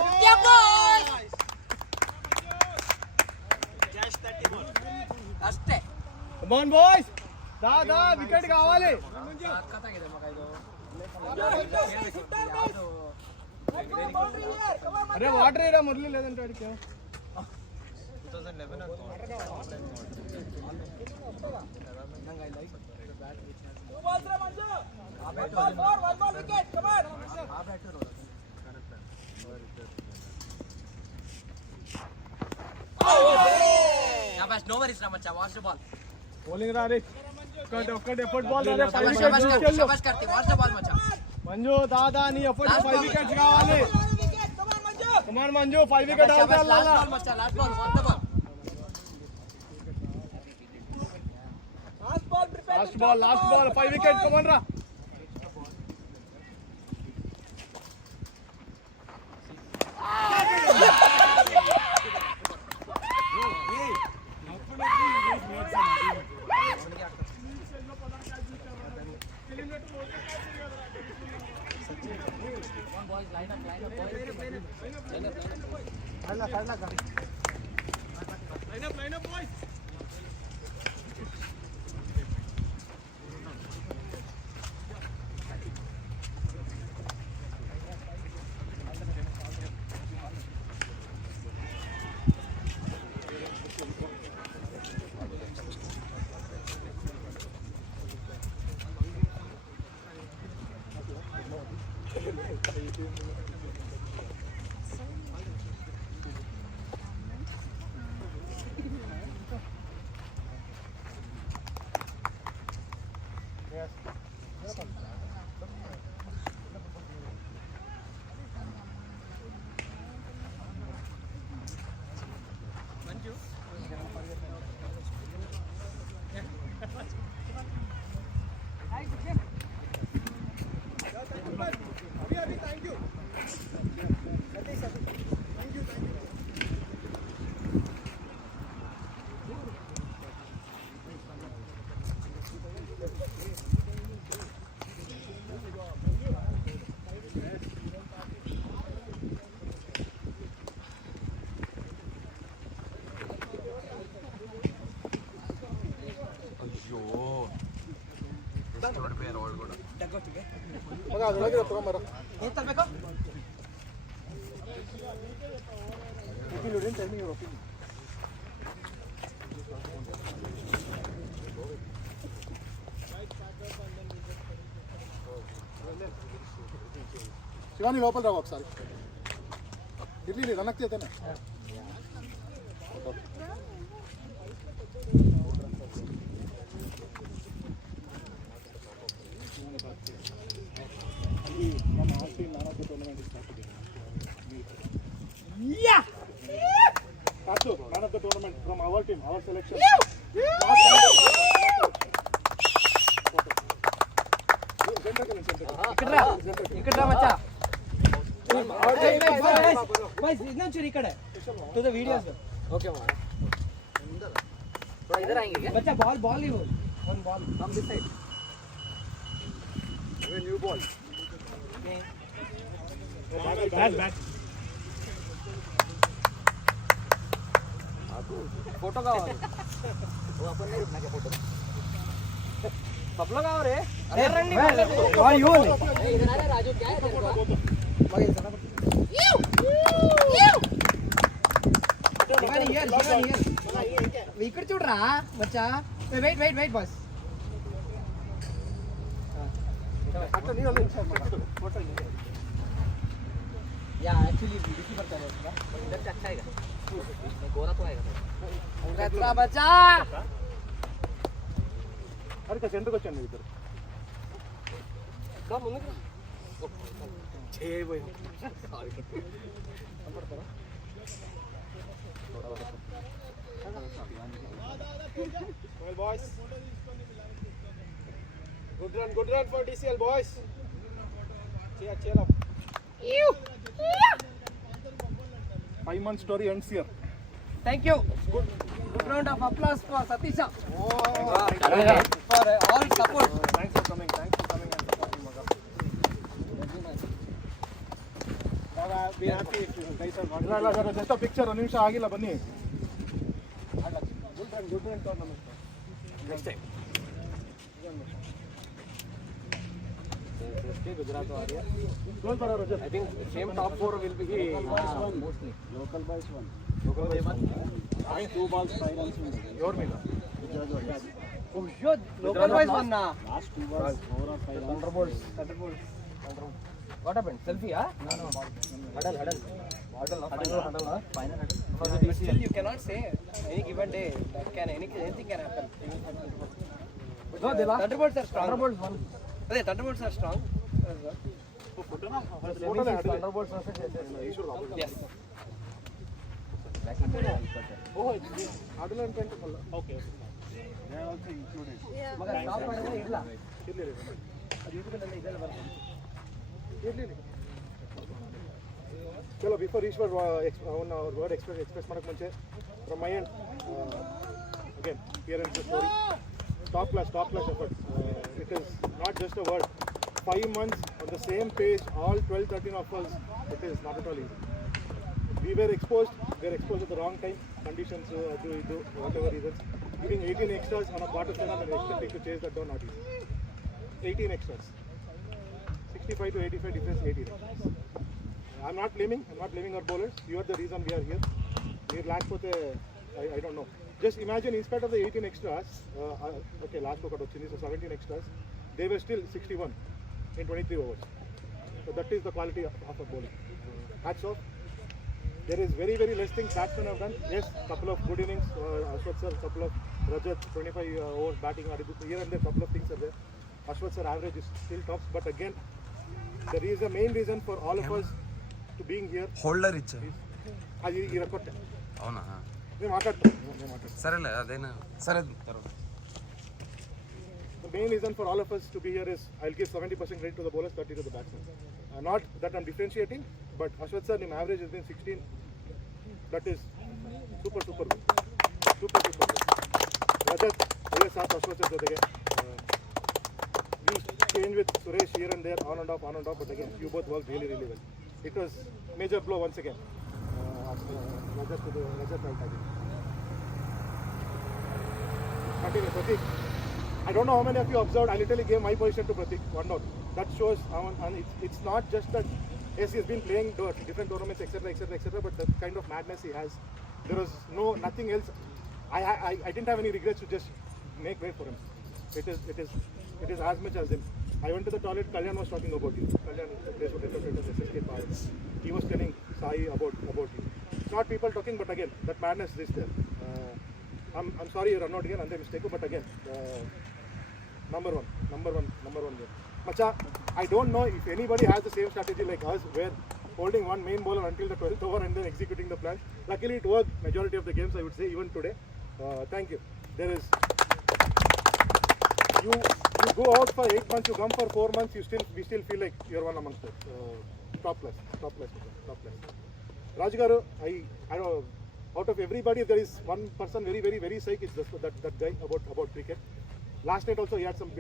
ಅಷ್ಟೇ come on boys दा wicket కావాలి अरे water ఏరా మురళి లేదంటే అడిగా 2011 Two balls, Manju. One ball, wicket. Come on. Shabash, no worries Ramacha, watch the ball. bowling రా రే ఒక్కటి ఎఫర్ట్ బాల్ రా Shabash Karthi, watch the ball Macha. Manju దాదా నీ ఎఫర్ట్ 5 వికెట్స్ కావాలి Wicket. Come on, Manju. come on Manju 5 wicket Shabash, అవుతారు last ball Macha, last ball, watch the ball. Last ball, 5 wicket, come on, Ra. Line up, boys. ಮಗ ಅದೊಳಗೆ ತಗೊಂಬರ ಏನ್ ತರಬೇಕು? ಶಿವಾನಿ ಲೋಪಲ್ ರಾವ್ ఒకసారి ಇರ್ಲಿ run ಆಗ್ತಿದ್ದಾನೆ ನಮ್ಮ ಆರ್ಟಿ ನಾನೊಬ್ಬ ಟೂರ್ನಮೆಂಟ್ ಸ್ಟಾರ್ಟ್ ಆಗಿದೆ man of the tournament from our team, our selection. ఇక్కడ మచ్చా ಇನ್ನೊಂಚೂರು ಈ ಕಡೆ ಟು ದ ವಿಡಿಯೋಸ್ ಓಕೆ इधर आएंगे बच्चा बॉल ही one ball from this side new ball bat photo काవాలి वो अपन नहीं रुकना क्या फोटो सब लोग आओ रे अरे रंडी और यू इधर आ राजू क्या है तेरे को ఇక్కడ చూడరా బచ్చా వెయిట్ బాస్ या एक्चुअली डीसी पर कर रहा था इधर से अच्छा आएगा गोरा तो आएगा कंग्रेट्स बच्चा अरे का सेंटर को चलने इधर कम होने का 6 भाई Well, boys. Good run for DCL, boys. Cheer up. 5-month story ends here. Thank you. Good round of applause for Satisha. Oh, For all support. thanks for coming and supporting Maga. Be happy if you guys are not. ಇಲ್ಲ just a picture ಒಂದು ನಿಮಿಷ ಆಗಿಲ್ಲ ಬನ್ನಿ. Good run tournament. Next time Gujarat आ रही है. Don't worry, Rajat. I think same top 4 will be Mostly. Local boys one. Local boys one. 2 balls 5 runs. Your mila. Oh shit. Local boys won na. Last 2 balls 4 or 5 runs. Thunderbolts. What happened selfie हां no huddle final hurdle But still you cannot say any given day that can anything can happen. no they lost Thunderbolts are strong. Thunderbolts won Thunderbolts are strong. Thunderbolts versus Yes. Oh, adil and 20. Okay. They are also included. Chalo, before each word, word express manak munche, from my end, again, here ends the story. Top class effort. It is not just a word. 5 months on the same page, all 12, 13 of us, it is not at all easy. We were exposed at the wrong time, conditions, whatever reasons. Giving 18 extras on a quarter final and expecting to chase that down, not easy. 18 extras. 65 to 85 difference, 18 extras. I'm not blaming our bowlers. You are the reason we are here. I don't know. Just imagine, in spite of the 18 extras, okay, last so 17 extras, they were still 61 in 23 overs. So that is the quality of a bowling. Hats off. There is very, very less things batsmen have done. Yes, couple of good innings, Ashwath sir, couple of Rajat, 25 overs batting, here and there, couple of things are there. Ashwath sir average is still tops, but again, there is a main reason for all of us to being here. Holder ఇచ్చా అది ఈ record అవునా నేను మాట్లాడతాను సరేలే అదేనా సరే తర్వాత The main reason for all of us to be here is I'll give 70% credit to the bowlers, 30% to the batsmen. Not that I'm differentiating, but Ashwath sir, in average has been 16. That is super good. Super good. Rajat, yes, Ashwath sir jotege. We change with Suresh here and there, on and off, but again, you both worked really, really well. It was major blow once again. Rajat felt again. Continue, Pratik. I don't know how many of you observed, I literally gave my position to Pratik, one out. That shows, and it's not just that, yes, he's been playing different tournaments, etc., but the kind of madness he has, there was nothing else. I didn't have any regrets to just make way for him. It is as much as him. I went to the toilet, Kalyan was talking about you. Kalyan, SSK Power. He was telling Sai about you. It's not people talking, but again, that madness is there. I'm sorry you run out again, and they mistake, but again, number one there. Macha, I don't know if anybody has the same strategy like us, where holding one main bowler until the 12th over and then executing the plan. Luckily, it worked majority of the games, I would say, even today. Thank you. There is, you go out for 8 months, you come for 4 months, we still feel like you're one amongst us. Top class. Raj Garu, I don't know. Out of everybody, there is one person very psych. It's just that guy about cricket. Last night also he had some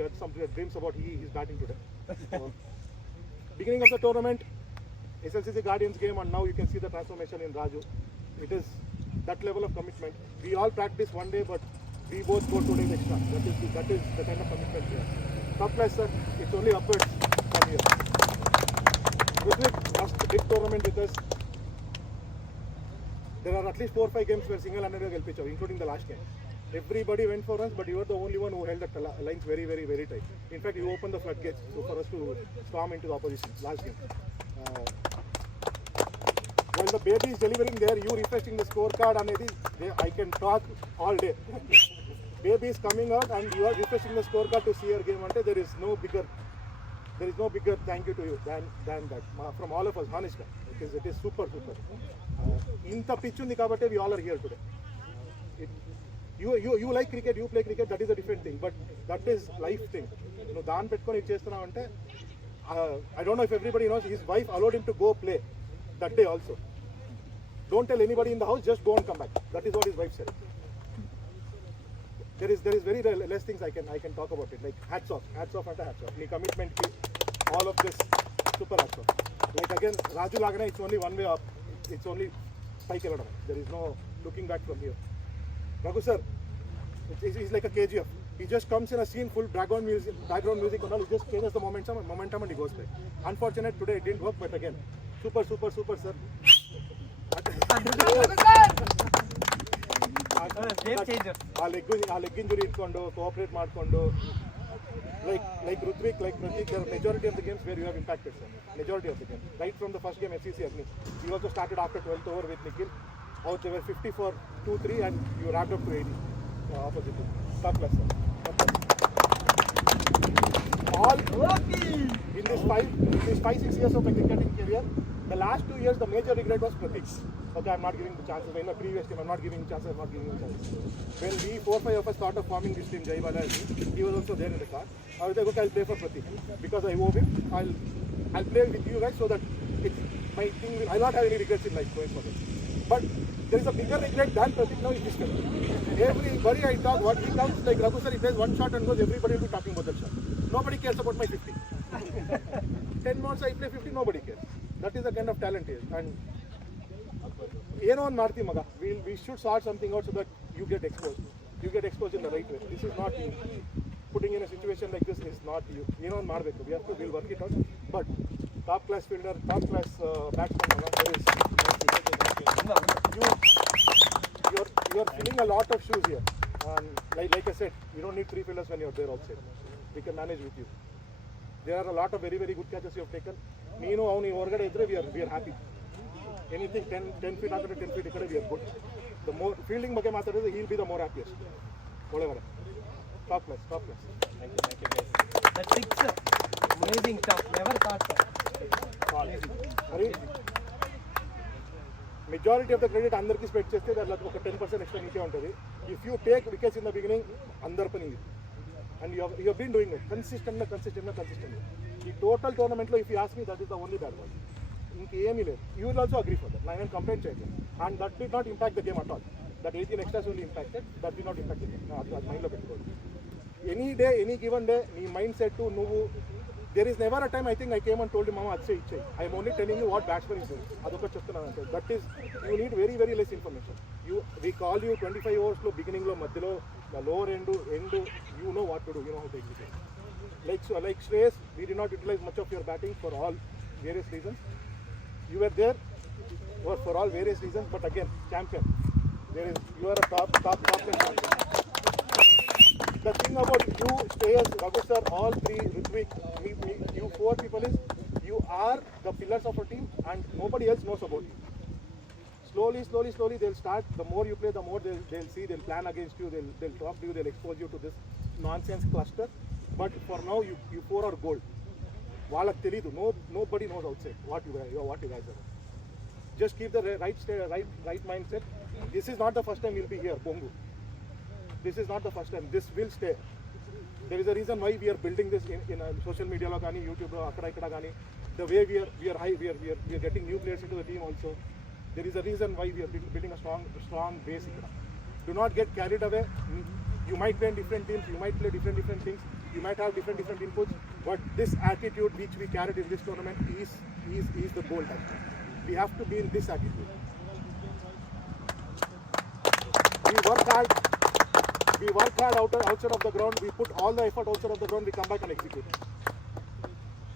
dreams about his batting today. Beginning of the tournament, SLCC Guardians game, and now you can see the transformation in Raju. It is that level of commitment. We all practice one day, but we both go 2 days extra. That is the kind of commitment we have. Top class, sir. It's only upwards from here. Ritwik, last big tournament with us. There are at least 4 or 5 games where single-handed gelpichav, including the last game. Everybody went for runs, but you were the only one who held the lines very tight. In fact, you opened the floodgates for us to storm into the opposition last game. While the baby is delivering there, you refreshing the scorecard, I can talk all day. Baby is coming out and you are refreshing the scorecard to see your game. There is no bigger thank you to you than that. From all of us, honestly. It is super. Inta pitch undi kabatti we all are here today. You like cricket, you play cricket, that is a different thing, but that is life thing. You know, daan petkoni chestunna ante I don't know if everybody knows, his wife allowed him to go play that day also. Don't tell anybody in the house, just go and come back. That is what his wife said. There is very less things I can talk about it. Like hats off. Your commitment ki all of this, super hats off. Like again, Raju Lagana, it's only one way up. It's only pike eladam. There is no looking back from here. Raghu sir, he's like a KGF. He just comes in a scene full background music and all. He just changes the momentum and he goes back. Unfortunate today it didn't work, but again, super sir. ಆ leg injury ಇಟ್ಕೊಂಡು cooperate ಮಾಡಿಕೊಂಡು like Rutvik, like Pratik, there are majority of the games where you have impacted, sir. Majority of the games. Right from the first game, FCC Agni. You also started after 12th over with Nikhil. Out they were 50 for 2-3 and you wrapped up to 80 opposite. Top class, sir. All in this 5-6 years of my cricketing career, the last 2 years the major regret was Pratik. okay, I'm not giving the chances. In the previous team, I'm not giving chances, I'm not giving chances. When we 4-5 of us thought of forming this team, Jai Balaji, he was also there in the car. I was like, okay, I'll play for Pratik. Because I owe him, I'll play with you guys so that it's my thing. I'll not have any regrets in life going forward. But there is a bigger regret than Pratik now is this time. Everybody I talk, what he comes like Raghu sir, he plays one shot and goes, everybody will be talking about that shot. Nobody cares about my 50. 10 months I play 50, nobody cares. That is the kind of talent he is. And ಏನೋ ಒಂದು ಮಾಡ್ತೀವಿ ಮಗ, we should sort something out so that you get exposed. You get exposed in the right way. This is not you. Putting in a situation like this is not you. ಏನೋ ಒಂದು ಮಾಡಬೇಕು. We'll work it out. But top class fielder, top class batsman, there is you're filling a lot of shoes here. And like I said, you don't need 3 fielders when you're there outside. We can manage with you. There are a lot of very, very good catches you have taken. ನೀನು ಅವನು ಹೊರಗಡೆ ಇದ್ರೆ we are happy. Anything 10 feet after 10 feet, we are good. The more fielding ಬಗ್ಗೆ ಮಾತಾಡಿದ್ರೆ he'll be the more happiest. ಒಳ್ಳೆವರೆ. Top class. Thank you guys. That six, amazing stuff. Never thought so. Hari, majority of the credit అందరికి spread చేస్తే దాంట్లో ఒక 10% extra నీకే ఉంటుంది. If you take wickets in the beginning, అందరి పని ఇది. And you have been doing it consistently. The total tournament lo, if you ask me, that is the only bad one. ఇంకేమీ లేదు. You will also agree for that. నేను complaint చేయలేదు. And that did not impact the game at all. That 18 extras only impacted. That did not impact the game. అది మైండ్లో పెట్టుకోండి. Any day, any given day, నీ mind set నువ్వు, there is never a time I think I came and told you, Mama, అచ్చే ఇచ్చే. I am only telling you what batsman is doing. అదొక చెప్తున్నాను అంటే. That is, you need very, very less information. We call you 25 overs లో beginning లో మధ్యలో the lower end, you know what to do, you know how to execute. Like Shreyas, we did not utilize much of your batting for all various reasons. You were there for all various reasons, but again, champion. You are a top champion. The thing about you, Shreyas, Raghu sir, all three, Ritwik, you 4 people is, you are the pillars of a team and nobody else knows about you. Slowly, they'll start. The more you play, the more they'll see, they'll plan against you, they'll talk to you, they'll expose you to this nonsense cluster. But for now, you 4 are gold. Valak telidu. Nobody knows outside what you guys are. Just keep the right mindset. This is not the first time you'll be here, Bongu. This is not the first time. This will stay. There is a reason why we are building this in social media, YouTube, akkada gani. The way we are high, we are getting new players into the team also. There is a reason why we are building a strong base. Do not get carried away. You might play in different teams, you might play different things, you might have different inputs, but this attitude which we carried in this tournament is the goal. We have to be in this attitude. We work hard outside of the ground, we put all the effort outside of the ground, we come back and execute.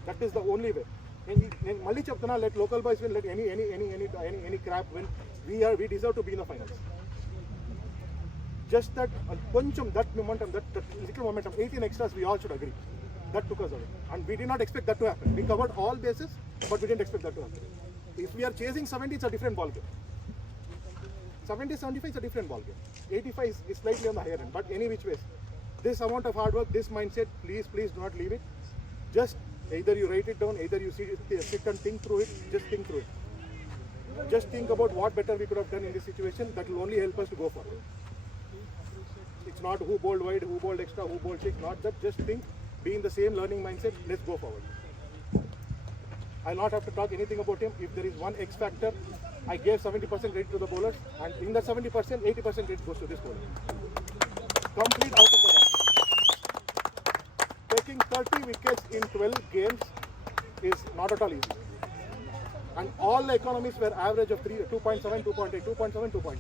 That is the only way. Malli cheptana, let local boys win, let any crap win. We deserve to be in the finals. Just that momentum, that little momentum, 18 extras, we all should agree. That took us away. And we did not expect that to happen. We covered all bases, but we didn't expect that to happen. If we are chasing 70, it's a different ball game. 70-75 is a different ball game. 85 is slightly on the higher end, but any which ways. This amount of hard work, this mindset, please do not leave it. Just either you write it down, either you sit and think through it, just think through it. Just think about what better we could have done in this situation. That will only help us to go forward. It's not who bowled wide, who bowled extra, who bowled six, not that. Just think, be in the same learning mindset, let's go forward. I'll not have to talk anything about him. If there is one X factor, I gave 70% credit to the bowlers, and in that 70%, 80% credit goes to this bowler. Complete out of the box. Taking 30 wickets in 12 games is not at all easy. And all the economies were average of 2.7, 2.8, 2.7, 2.8.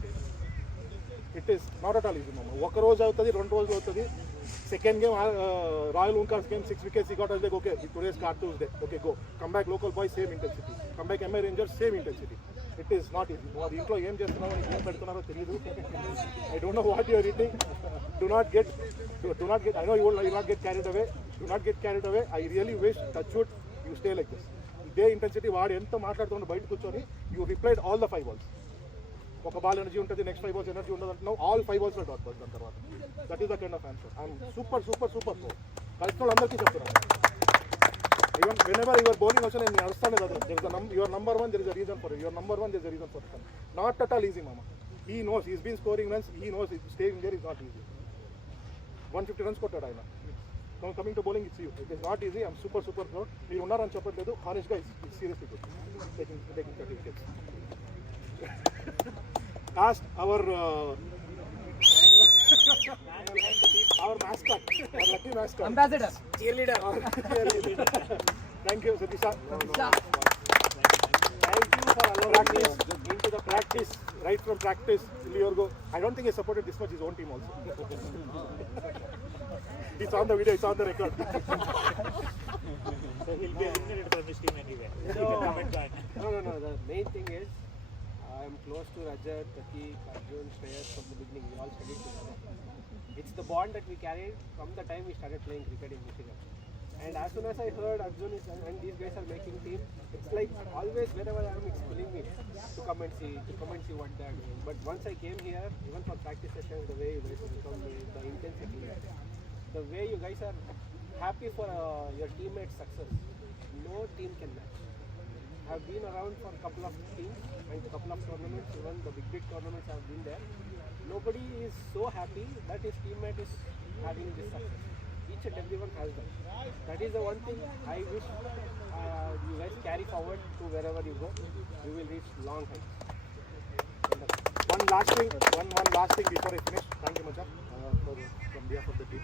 It is not at all easy, mama. Oka roju avutadi, rendu roju avutadi. Second game, Royal Uncars game, 6 wickets he got. I was like, okay, today's Cartoons Day. Okay, go. Come back, local boys, same intensity. Come back, MI Rangers, same intensity. It is not easy. I don't know what you are eating. Do not get. I know you will not get carried away. Do not get carried away. I really wish, touch wood, you stay like this. Iday intensity vaadi enta maatladutunna bayita kuchoni, you replied all the 5 balls. Oka ball energy untadi, next 5 balls energy undadu. Now all 5 balls were dot balls dan tarvata. That is the kind of answer. I am super pro. Kalsnol andarki cheptunna. Even whenever you are bowling also, you understand that there is you are number one, there is a reason for it. You are number one, there is a reason for it. Not at all easy, mama. He knows, he's been scoring runs, he knows staying there is not easy. 150 runs quoted, I know. Coming to bowling, it's you. It is not easy, I'm super proud. You are on chopper, honest guys, it's seriously good. Taking 30 wickets. Asked our mascot, our lucky mascot. Ambassador. Cheerleader. Thank you, Satisha. Thank you for allowing me into the practice, right from practice till your go. I don't think he supported this much his own team also. It's on the video, it's on the record. So he'll be eliminated from this team anyway. No, the main thing is I am close to Rajat, Taki, Arjun, Shreyas from the beginning. We all studied together. It's the bond that we carried from the time we started playing cricket in Michigan. And as soon as I heard Arjun and these guys are making team, it's like always whenever I am, it's pulling me to come and see what they are doing. But once I came here, even for practice sessions, the way you guys welcome me, the intensity, the way you guys are happy for your teammates' success, no team can match. I've been around for a couple of teams and a couple of tournaments, even the big tournaments I've been there. Nobody is so happy that his teammate is having this success. Each and everyone has that. That is the one thing I wish you guys carry forward to wherever you go. You will reach long heights. One last thing before I finish. Thank you, Macha, from behalf of the team.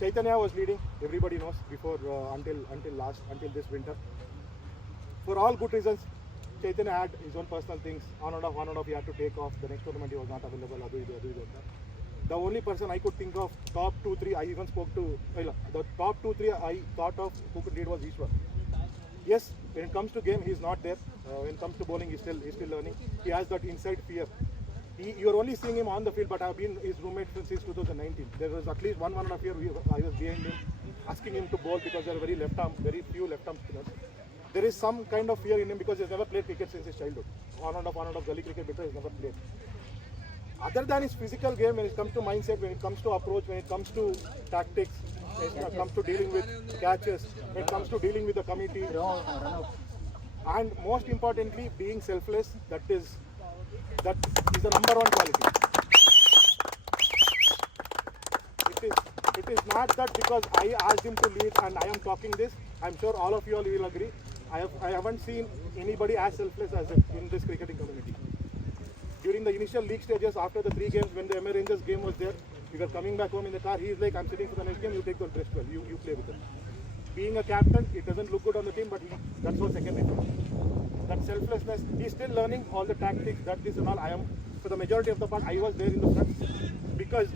Chaitanya was leading, everybody knows, before until this winter. For all good reasons, Chaitanya had his own personal things. On and off, he had to take off. The next tournament he was not available. The only person I could think of, top 2-3, I even spoke to, the top 2-3 I thought of who could lead was Ishwar. Yes, when it comes to game, he's not there. When it comes to bowling, he's still learning. He has that inside fear. You're only seeing him on the field, but I've been his roommate since 2019. There was at least 1.5 years I was behind him, asking him to bowl because there are very few left-arm spinners. There is some kind of fear in him because he's never played cricket since his childhood. On and off gully cricket, but he's never played. Other than his physical game, when it comes to mindset, when it comes to approach, when it comes to tactics, when it comes to dealing with catches, when it comes to dealing with the committee, and most importantly, being selfless, that is the number one quality. It is not that because I asked him to lead and I am talking this. I'm sure all of you all will agree. I haven't seen anybody as selfless as him in this cricketing community. During the initial league stages, after the 3 games, when the MA Rangers game was there, we were coming back home in the car. He's like, I'm sitting for the next game. You take the rest well. You play with it. Being a captain, it doesn't look good on the team, but that's all second nature. That selflessness, he's still learning all the tactics, that this and all. I am, for the majority of the part, I was there in the front because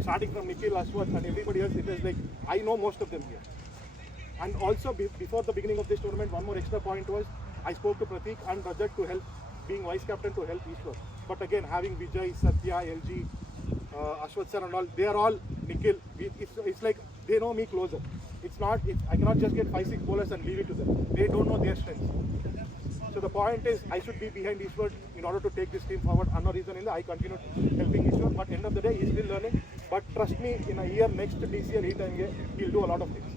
starting from Nikhil, Ashwath and everybody else, it was like, I know most of them here. And also, before the beginning of this tournament, one more extra point was, I spoke to Pratik and Rajat to help, being vice captain to help Ishwar. But again, having Vijay, Satya, LG, Ashwath sir and all, they are all Nikhil. It's like, they know me closer. I cannot just get 5-6 bowlers and leave it to them. They don't know their strengths. So the point is, I should be behind Ishwar in order to take this team forward. Another reason I continue helping Ishwar, but end of the day, he's still learning. But trust me, in a year next DCL he'll do a lot of things.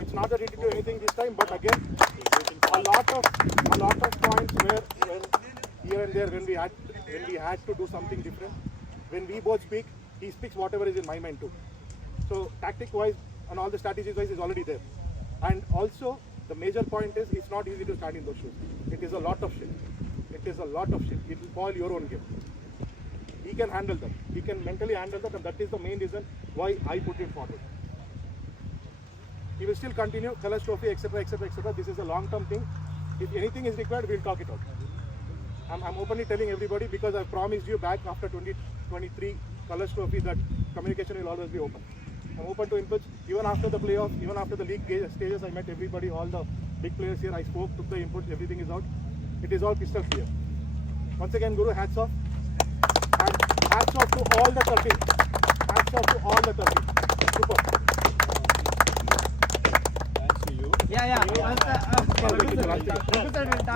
It's not that he didn't do anything this time, but again, a lot of points where here and there when we had to do something different. When we both speak, he speaks whatever is in my mind too. So tactic wise and all the strategies wise is already there. And also the major point is, it's not easy to stand in those shoes. It is a lot of shit. It will spoil your own game. He can handle that. He can mentally handle that, and that is the main reason why I put him forward. He will still continue, Colors Trophy, etc. This is a long-term thing. If anything is required, we'll talk it out. I'm openly telling everybody because I promised you back after 2023 Colors Trophy that communication will always be open. I'm open to inputs. Even after the playoff, even after the league stages, I met everybody, all the big players here. I spoke, took the inputs, everything is out. It is all crystal clear. Once again, Guru, hats off. And hats off to all the 13. Hats off to all the 13. Super. Thanks to you. Yeah.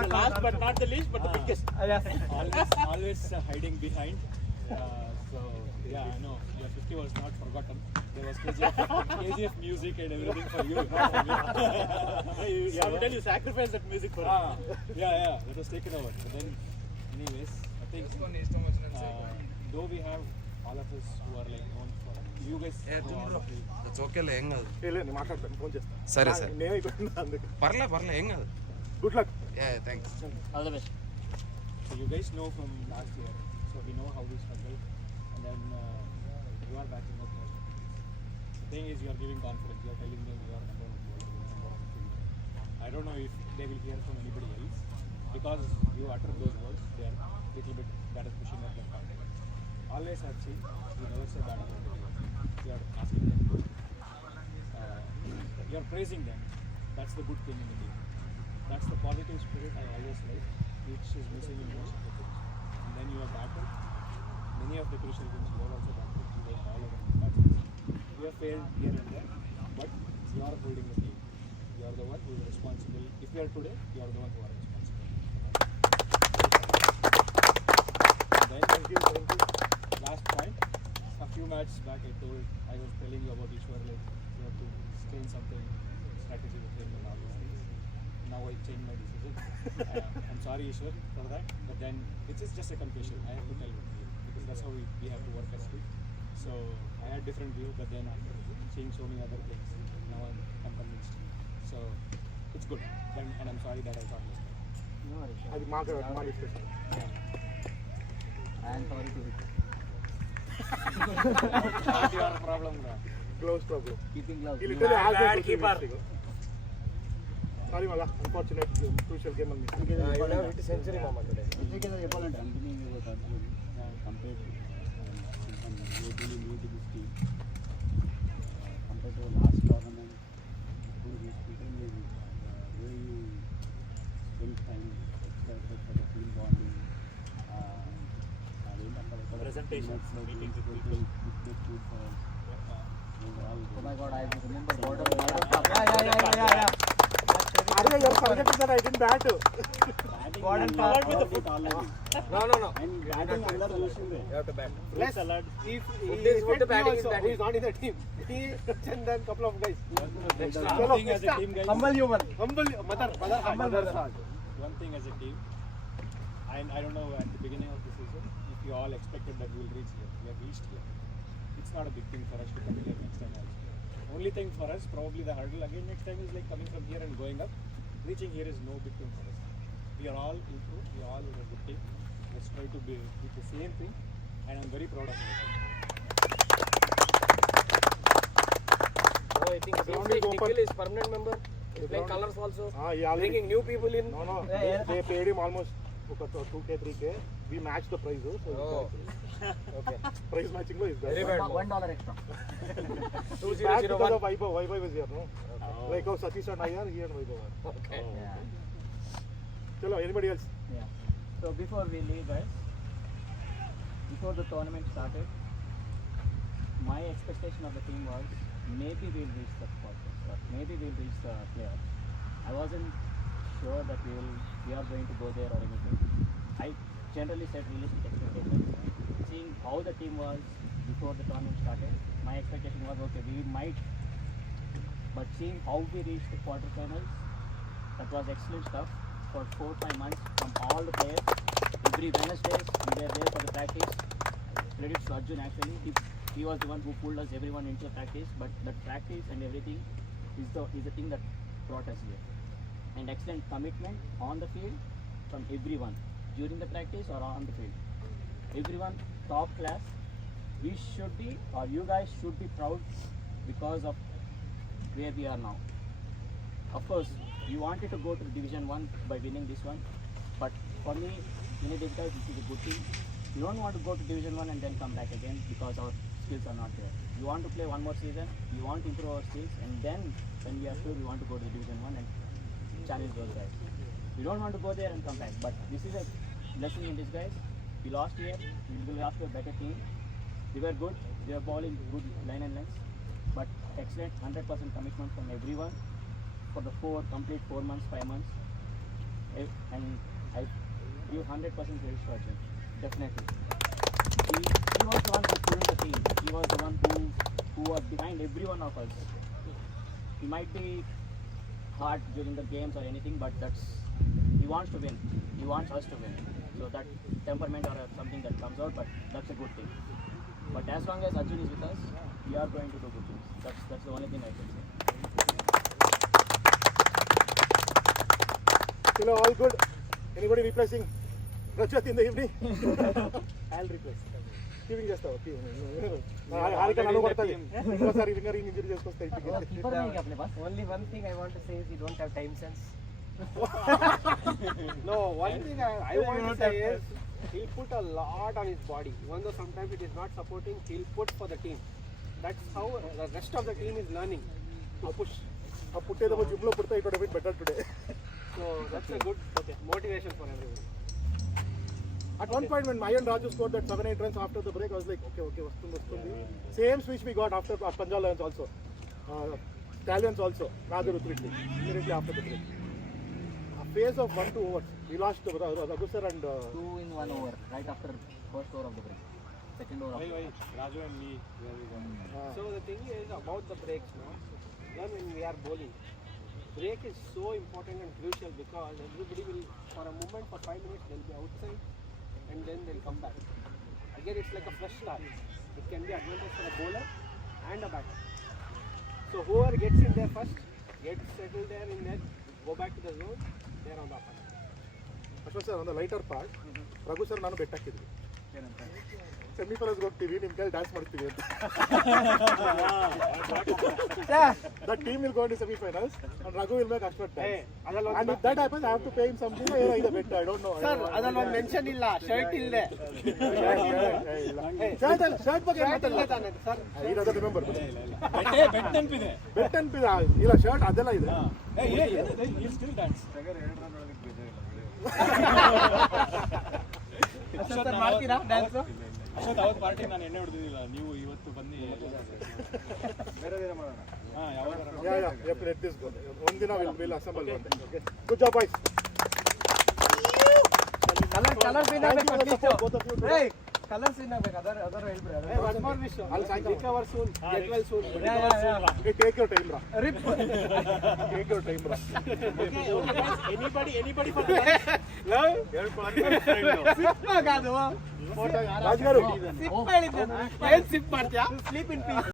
Last but not the least, but the biggest. Yes. Always hiding behind. So yeah, I know your 50 was not forgotten. There was KGF music and everything for you, not for me. You have to tell you sacrificed that music for me. Yeah, that was taken over. But then, anyways, I think though we have all of us who are like known for you guys. know all of you. That's okay లే, ఏం కాదు. నేను మాట్లాడతాను, phone చేస్తాను. సరే సరే, నేను అయిపోయింది అందుకు. పర్లే ఏం కాదు. Good luck. Thanks. All the best. So you guys know from last year, so we know how we struggled, and then you are backing up. The thing is, you are giving confidence. You are telling them you are number one bowler, you are number one fielder. I don't know if they will hear from anybody else because you utter those words. They are little bit that is pushing up the part. Always I've seen you never say bad about it. You are asking them to. You are praising them. That's the good thing in the game. That's the positive spirit I always like, which is missing in most of the teams. And then you have battled many of the crucial games. You have also battled. You have all of them matches. You have failed here and there, but you are holding the team. You are the one who is responsible. If you are today, you are the one who are responsible. Then thank you. Last point. A few matches back, I was telling you about Ishwar, like you have to change something, strategy with him and all those things. Now I changed my decision. I'm sorry, Ishwar, for that. But then it's just a confession. I have to tell you because that's how we have to work as a team. So I had different view, but then after seeing so many other things, now I'm convinced. So it's good. And I'm sorry that I thought this. అది మా discussion. I am sorry to it. Not your problem, bro. Close problem. Keeping gloves. He literally has a keeper. Sorry, Mala. Unfortunate crucial game on me. Century మామ today. ఎందుకంటే చెప్పాలంటే company compare compare to last tournament ఇప్పుడు చూసుకుంటే మీరు spend time extra team bonding Presentations, meetings with people. Oh my God, I remember Gordon. Arya, you're forgetting that I didn't bat. Gordon covered with the foot. No. And batting అందరూ చూసిందే. You have to bat. Fruit salad. If Food is food, batting is batting. who is not in the team, he and then couple of guys. One thing as a team, guys. Humble human. Mother. One thing as a team. I don't know at the beginning of the season if you all expected that we will reach here. We have reached here. It's not a big thing for us to come here next time also. Only thing for us, probably the hurdle again next time is like coming from here and going up. Reaching here is no big thing for us. We are all improved. We are all a good team. Let's try to be with the same thing, and I'm very proud of it. Oh, I think Nikhil is permanent member. He's playing colors also. Bringing new people in. No. They paid him almost 2K, 3K. We matched the price. So Okay. price matching is there. Very bad. $1 extra. Because of 2001. Vaibhav is here, no? Like how Satish and I are, he and Vaibhav are. Okay. Yeah. Chalo, anybody else? Yeah. So before we leave, guys, before the tournament started, my expectation of the team was maybe we'll reach the quarters, or maybe we'll reach the playoffs. I wasn't sure that we are going to go there or anything. I generally set realistic expectations. Seeing how the team was before the tournament started, my expectation was okay, we might. But seeing how we reached the quarterfinals, that was excellent stuff. For 4-5 months from all the players, every Wednesdays we were there for the practice. Credit to Arjun actually. He was the one who pulled us everyone into the practice. But the practice and everything is the thing that brought us here. And excellent commitment on the field from everyone during the practice or on the field. Everyone top class. We should be, or you guys should be proud because of where we are now. Of course, we wanted to go to the Division 1 by winning this one, but for me, many of these guys, this is a good team. We don't want to go to Division 1 and then come back again because our skills are not there. We want to play one more season, we want to improve our skills, and then when we are sure, we want to go to the Division 1 and challenge those guys. We don't want to go there and come back, but this is a blessing in disguise. We lost here, we will have to a better team. We were good, we were bowling good line and lengths, but excellent 100% commitment from everyone for the complete 4 months, 5 months, and I give 100% credit to Arjun, definitely. he was the one who pulled the team. He was the one who was behind every one of us. He might be hard during the games or anything, but he wants to win. He wants us to win. So that temperament or something that comes out, but that's a good thing. But as long as Arjun is with us, we are going to do good things. That's the only thing I can say. Hello, all good. Anybody replacing Rajat in the evening? I'll replace. Keeping just out. Harika nanu bartadi. Innosari finger injury chesukosta intiకి. Only one thing I want to say is you don't have time sense. No, one thing I want to say is he'll put a lot on his body. Even though sometimes it is not supporting, he'll put for the team. That's how the rest of the team is learning to push. ಆ ಪುಟ್ಟೇದವ ಜಿಮ್లో ಪುಡ್ತಾ it would been better today. So that's a good motivation for everyone. At one point when Mayan Raju scored that 7-8 runs after the break, I was like, okay, vastundi. Same switch we got after Punjab Lions also. Italians also. Rather immediately after the break. A phase of 1-2 overs. We lost Raghu sir and 2 in 1 over, right after first over of the break. Second over of the break. Raju and me. So the thing is about the breaks now. Then when we are bowling, break is so important and crucial because everybody will, for a moment, for 5 minutes, they'll be outside and then they'll come back. Again, it's like a fresh start. It can be advantage for a bowler and a batter. So whoever gets in there first, gets settled there in net, go back to the zone, they're on the upper. Ashwath sir, on the lighter part, Raghu sir ನಾನು bait ಹಾಕಿದ್ವಿ. ಸೆಮಿಫೈನಲ್ಸ್ಗೆ ಹೋಗ್ತೀವಿ, ನಿಮ್ಮ ಕೈಲಿ dance ಮಾಡ್ತೀವಿ ಅಂತ. That team will go into semifinals and Raghu will make Ashwath dance. And if that happens, I have to pay him something. ಏನೋ ಇದೆ bet, I don't know. Sir ಅದನ್ನ ಒಂದು ಮೆನ್ಷನ್ ಇಲ್ಲ, ಶರ್ಟ್ ಇಲ್ಲದೆ. ಶರ್ಟ್ ಬಗ್ಗೆ ಇಲ್ಲ ತಾನೆ sir. I don't remember. Bait ನೆನಪಿದೆ. ಇಲ್ಲ ಶರ್ಟ್ ಅದೆಲ್ಲ ಇದೆ. ಮಾಡ್ತೀರಾ ಡ್ಯಾನ್ಸ್? ಅಶೋಕ್ ಅವತ್ತು ಪಾರ್ಟಿ ನಾನು ಎಣ್ಣೆ ಹೊಡೆದಿಲ್ಲ, ನೀವು ಇವತ್ತು ಬನ್ನಿ ಬೇರೆ ಮಾಡೋಣ. let this go. ಒಂದಿನ we'll assemble one day. Okay. Good job boys. Colour scene ಆಗಬೇಕು both of you. Colour scene ಆಗಬೇಕು. ಅದರ ಹೇಳ್ಬಿಡಿ. One more wish. I'll sign up. Recover soon. Get well soon. Hey, take your time, bro. Take your time, bro. Anybody for the love? Raj garu. Sip ಮಾಡಿದ್ದೆ. ಏನ್ SIP ಮಾಡ್ತೀಯಾ? Sleep in peace.